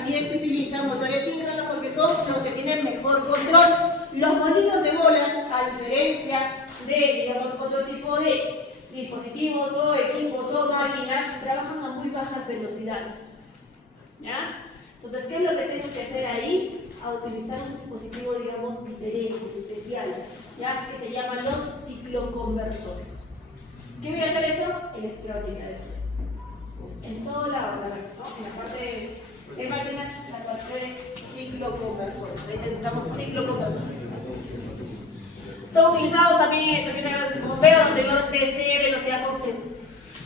también se utilizan motores síncronos porque son los que tienen mejor control. Los molinos de bolas, a diferencia de, digamos, otro tipo de dispositivos o equipos o máquinas, trabajan a muy bajas velocidades. ¿Ya? Entonces, ¿qué es lo que tengo que hacer ahí? A utilizar un dispositivo, digamos, diferente, especial, ¿ya? Que se llaman los cicloconversores. ¿Qué voy a hacer eso? Electrónica de potencia. En todo lado, ¿no? En la parte de máquinas, la parte de cicloconversores. Ahí necesitamos cicloconversores. Son utilizados también en estaciones de bombeo donde DC velocidad constante.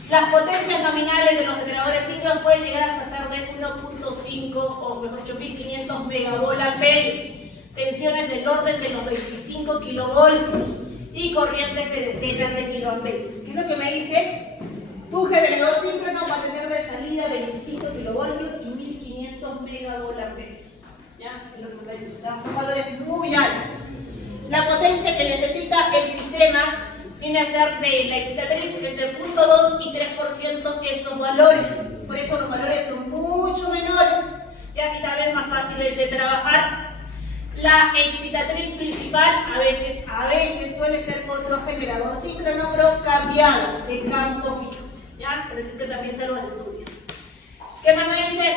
Las potencias nominales de los generadores síncronos pueden llegar hasta ser de 1.5 o mejor 8500 megavolt-amperios, tensiones del orden de los 25 kilovoltios y corrientes de decenas de kiloamperios. ¿Qué es lo que me dice? Tu generador síncrono va a tener de salida 25 kilovoltios y 1500 megavolt-amperios. ¿Ya? Es lo que me está diciendo. O sea, son valores muy altos. La potencia que necesita el sistema viene a ser de la excitatriz entre 0.2 y 3% estos valores. Por eso los valores son mucho menores, ya que tal vez más fáciles de trabajar. La excitatriz principal a veces suele ser otro generador síncrono, pero cambiado de campo fijo. ¿Ya? Por eso es que también se lo estudia. ¿Qué más me dice?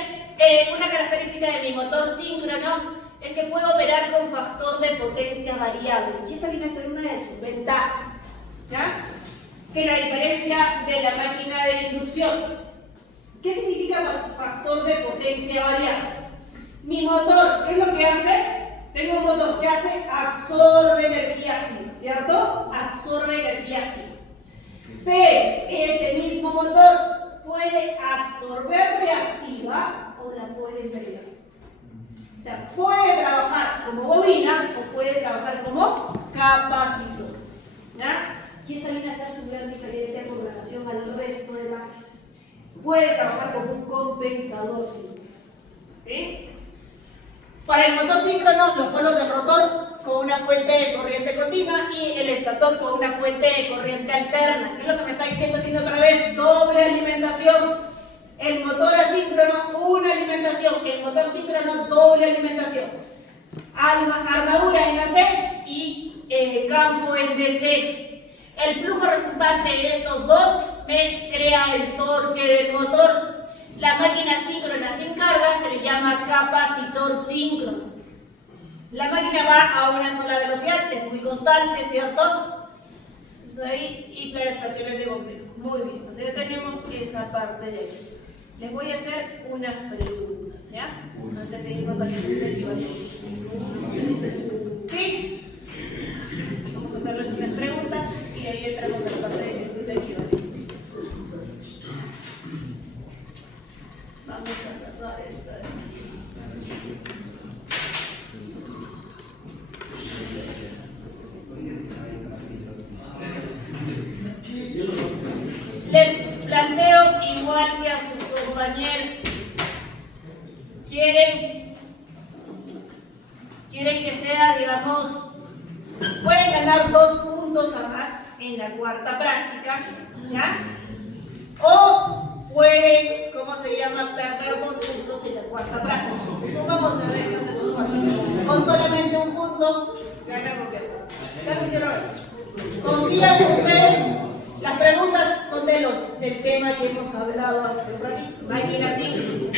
Una característica de mi motor síncrono es que puedo operar con factor de potencia variable. Y esa viene a ser una de sus ventajas. ¿Ya? Que la diferencia de la máquina de inducción. ¿Qué significa factor de potencia variable? Mi motor, ¿qué es lo que hace? Tengo un motor que hace, absorbe energía activa, ¿cierto? Absorbe energía activa. Pero este mismo motor puede absorber reactiva o la puede drenar. O sea, puede trabajar como bobina o puede trabajar como capacitor. ¿Ya? Y esa viene a ser su gran diferencia con relación al resto de máquinas. Puede trabajar como un compensador síncrono. ¿Sí? Para el motor síncrono, los polos del rotor con una fuente de corriente continua y el estator con una fuente de corriente alterna. ¿Qué es lo que me está diciendo? Tiene otra vez doble alimentación. El motor asíncrono, una alimentación. El motor síncrono, doble alimentación. Armadura en AC y campo en DC. El flujo resultante de estos dos me crea el torque del motor. La máquina síncrona sin carga se le llama capacitor síncrono. La máquina va a una sola velocidad, es muy constante, ¿cierto? Entonces hay hiperestaciones de bombeo. Muy bien, entonces ya tenemos esa parte de aquí. Les voy a hacer unas preguntas, ¿ya? Antes de irnos al circuito equivalente. ¿Sí? Vamos a hacerles unas preguntas y ahí entramos a la parte del circuito equivalente. Vamos a cerrar esta de aquí. Les planteo igual que a sus compañeros. Quieren que sea, digamos, pueden ganar 2 puntos a más en la cuarta práctica, ¿ya? O pueden, ¿cómo se llama?, perder 2 puntos en la cuarta práctica. Supongamos a ver esta es su cuarta. Con solamente un punto, ganamos de acuerdo. ¿Ya lo hicieron? ¿Confían ustedes? Las preguntas son del tema que hemos hablado hasta el ratito. Máquina síncrona.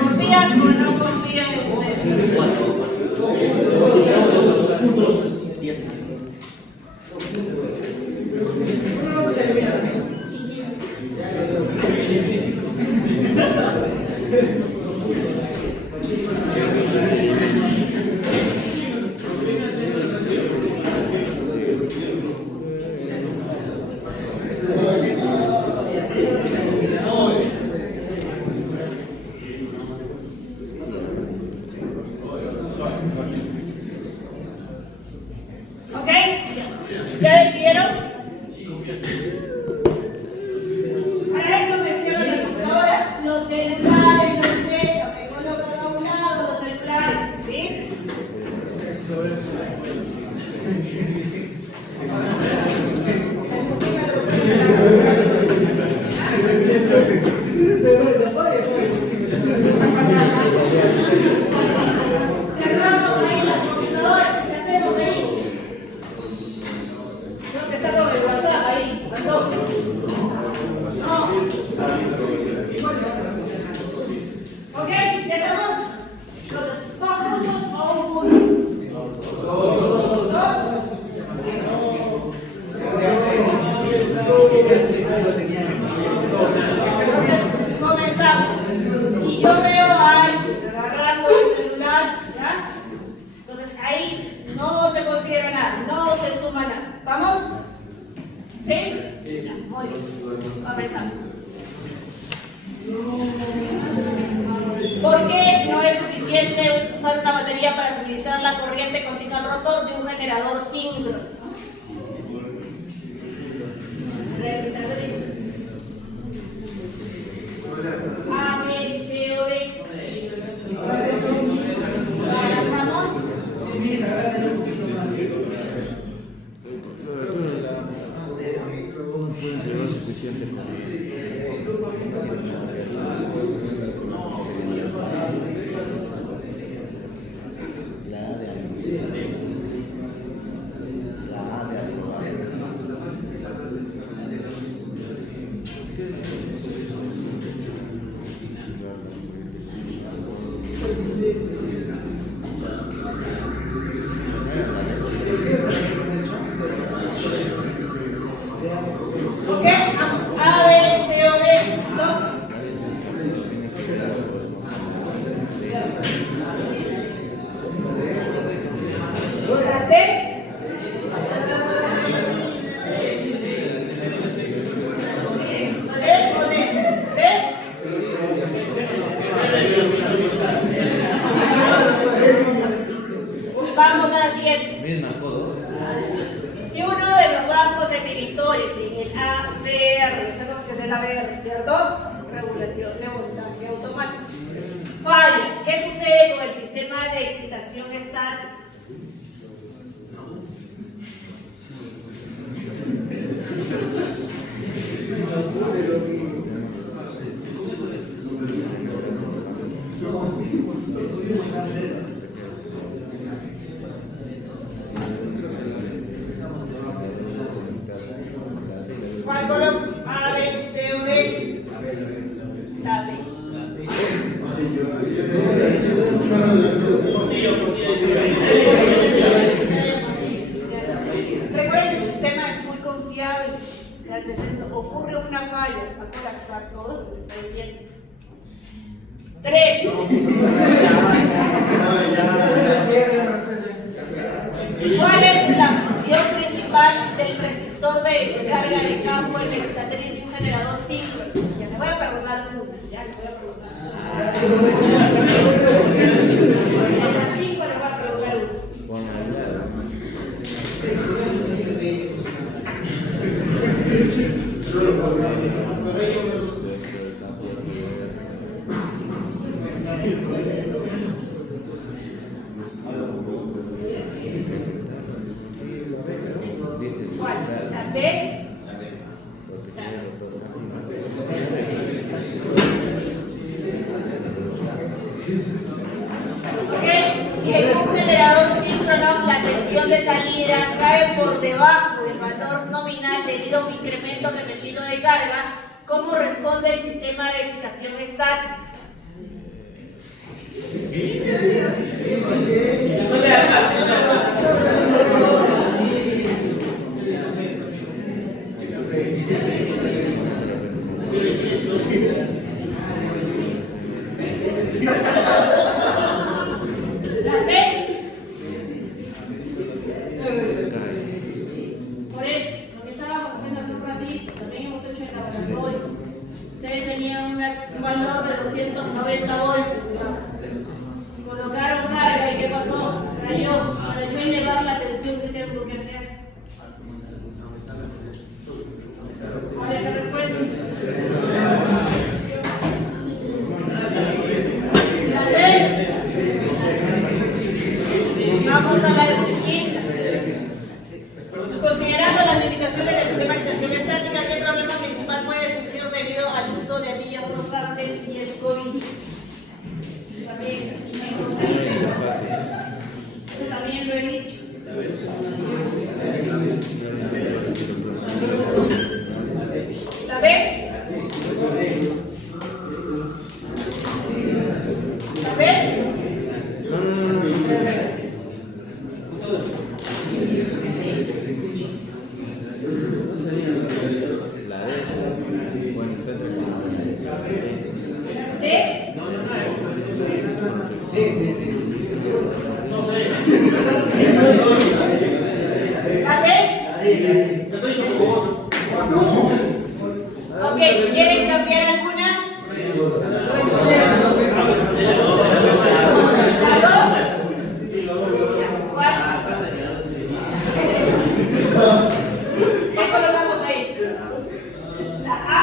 ¿Confían o no confían en ustedes? No se olvida de eso. ¿Ok? ¿Ya decidieron? Para eso me cierro las computadoras, los celulares, los teléfonos, me colocan a un lado los celulares, ¿sí? ¿Sí? Ya, muy bien. Comenzamos. ¿Por qué no es suficiente usar una batería para suministrar la corriente continua al rotor de un generador síncrono? Recitadores. A, B, C o D. Agarramos. ¿Cómo puede entregar suficiente corriente? No tiene nada que ver con la A de la A de aprobar. ¿Ok? Vamos. A, B, C o D. ¿Son? ¿La T? ¿E o D? ¿D? Vamos a la siguiente. Miren, marcó 2. Si uno de los bancos de tristores en el ABR, sabemos que es el ABR, ¿cierto? Regulación de voltaje automático. Falla, ¿qué sucede con el sistema de excitación estática? ¿Cuál color? A, B, C o D. La B. Recuerden que su sistema es muy confiable. O sea, ocurre una falla, va a colapsar todo lo que está diciendo. 3. ¿Cuál es la función principal del resistor de descarga de campo en la excitatriz de un generador síncrono? Ya le voy a preguntar una. Ya le voy a preguntar. A las 5 le voy a preguntar una. ¿Cuál? ¿La B? Ok, si en un generador síncrono la tensión de salida cae por debajo del valor nominal debido a un incremento repentino de carga, ¿cómo responde el sistema de excitación estática? ¿La C? Por eso, lo que estábamos haciendo hace un ratito, también hemos hecho en laboratorio. Ustedes tenían un valor de 290 voltios, digamos. Colocaron carga y ¿qué pasó? Cayó. Para yo elevar la tensión, ¿qué tengo que hacer? ¿Cuál es la respuesta? ¿La C? Vamos a la quinta. Considerando las limitaciones del sistema de excitación estática, ¿qué problema principal puede surgir debido al uso de anillos rosantes y escobillas? También lo he dicho. ¿La B? ¿La B? La D. Bueno, está entre ¿La D? Yo soy Chocobón. Ok, ¿quieren cambiar alguna? ¿La 2? ¿Cuál? ¿Qué colocamos ahí? ¿La A?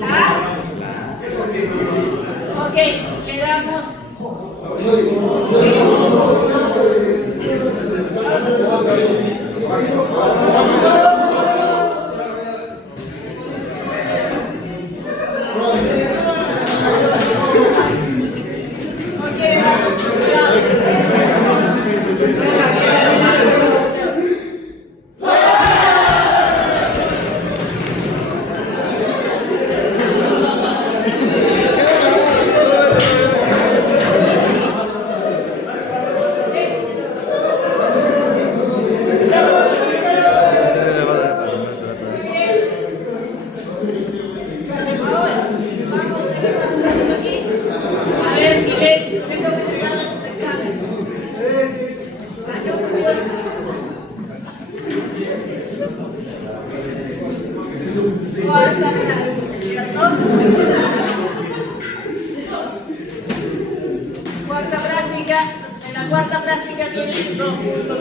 ¿La A? Ok, le damos. A ver, silencio, tengo que entregar los exámenes. Cuarta práctica, ¿cierto? Cuarta práctica, entonces en la cuarta práctica tienen 2 puntos.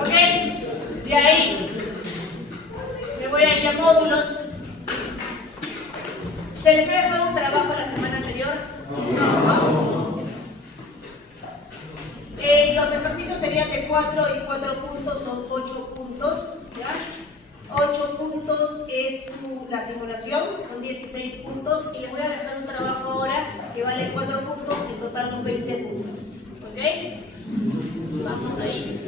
Ok, de ahí me voy a ir a módulos. ¿Se les ha dejado un trabajo la semana anterior? No. Los ejercicios serían de 4 y 4 puntos, son 8 puntos. ¿Ya? 8 puntos es la simulación, son 16 puntos. Y les voy a dejar un trabajo ahora que vale 4 puntos, en total son 20 puntos. ¿Ok? Vamos ahí.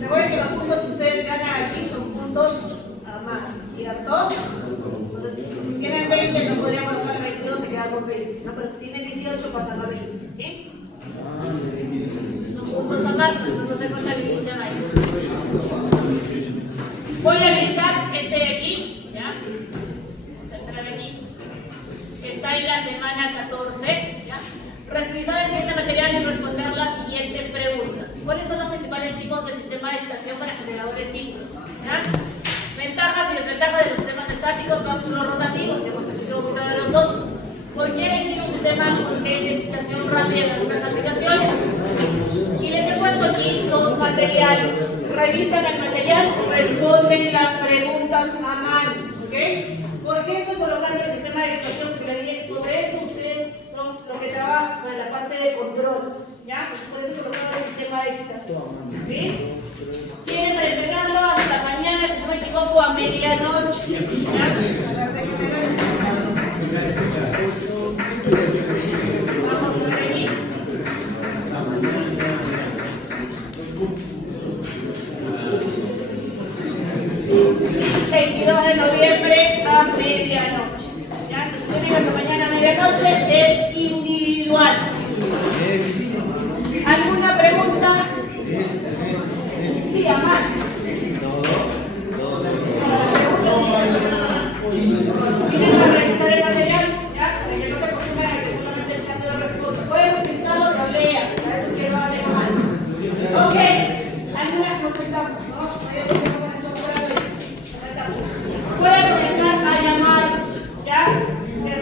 Recuerden que los puntos que ustedes ganan aquí son puntos a más, ¿cierto? Entonces, si tienen 20, no podrían colocar 22, se quedan con 20, ¿no? Pero si tienen 18, pasan a 20, ¿sí? Son puntos a más, entonces se contabilizan ahí. Voy a habilitar este de aquí, ¿ya? Vamos a entrar aquí. Está en la semana 14, ¿ya? Revisar el siguiente material y responder las siguientes preguntas. ¿Cuáles son los principales tipos de sistema de excitación para generadores síncronos? ¿Ya? Ventajas y desventajas de los sistemas estáticos versus los rotativos. Hemos explicado mucho de los dos. ¿Por qué elegir un sistema con excitación rápida en algunas aplicaciones? Y les he puesto aquí los materiales. Revisan el material, responden las preguntas a mano. ¿Ok? ¿Por qué estoy colocando el sistema de excitación? Porque les dije, sobre eso ustedes son los que trabajan, sobre la parte de control. ¿Ya? Pues por eso he colocado el sistema de excitación. ¿Sí? Quieren entregarlo hasta mañana, si no me equivoco, a medianoche. ¿Ya? Vamos a ver aquí. Sí, 22 de noviembre a medianoche. ¿Ya? Entonces, usted diga que mañana a medianoche es individual. ¿Alguna pregunta? Sí, Amar.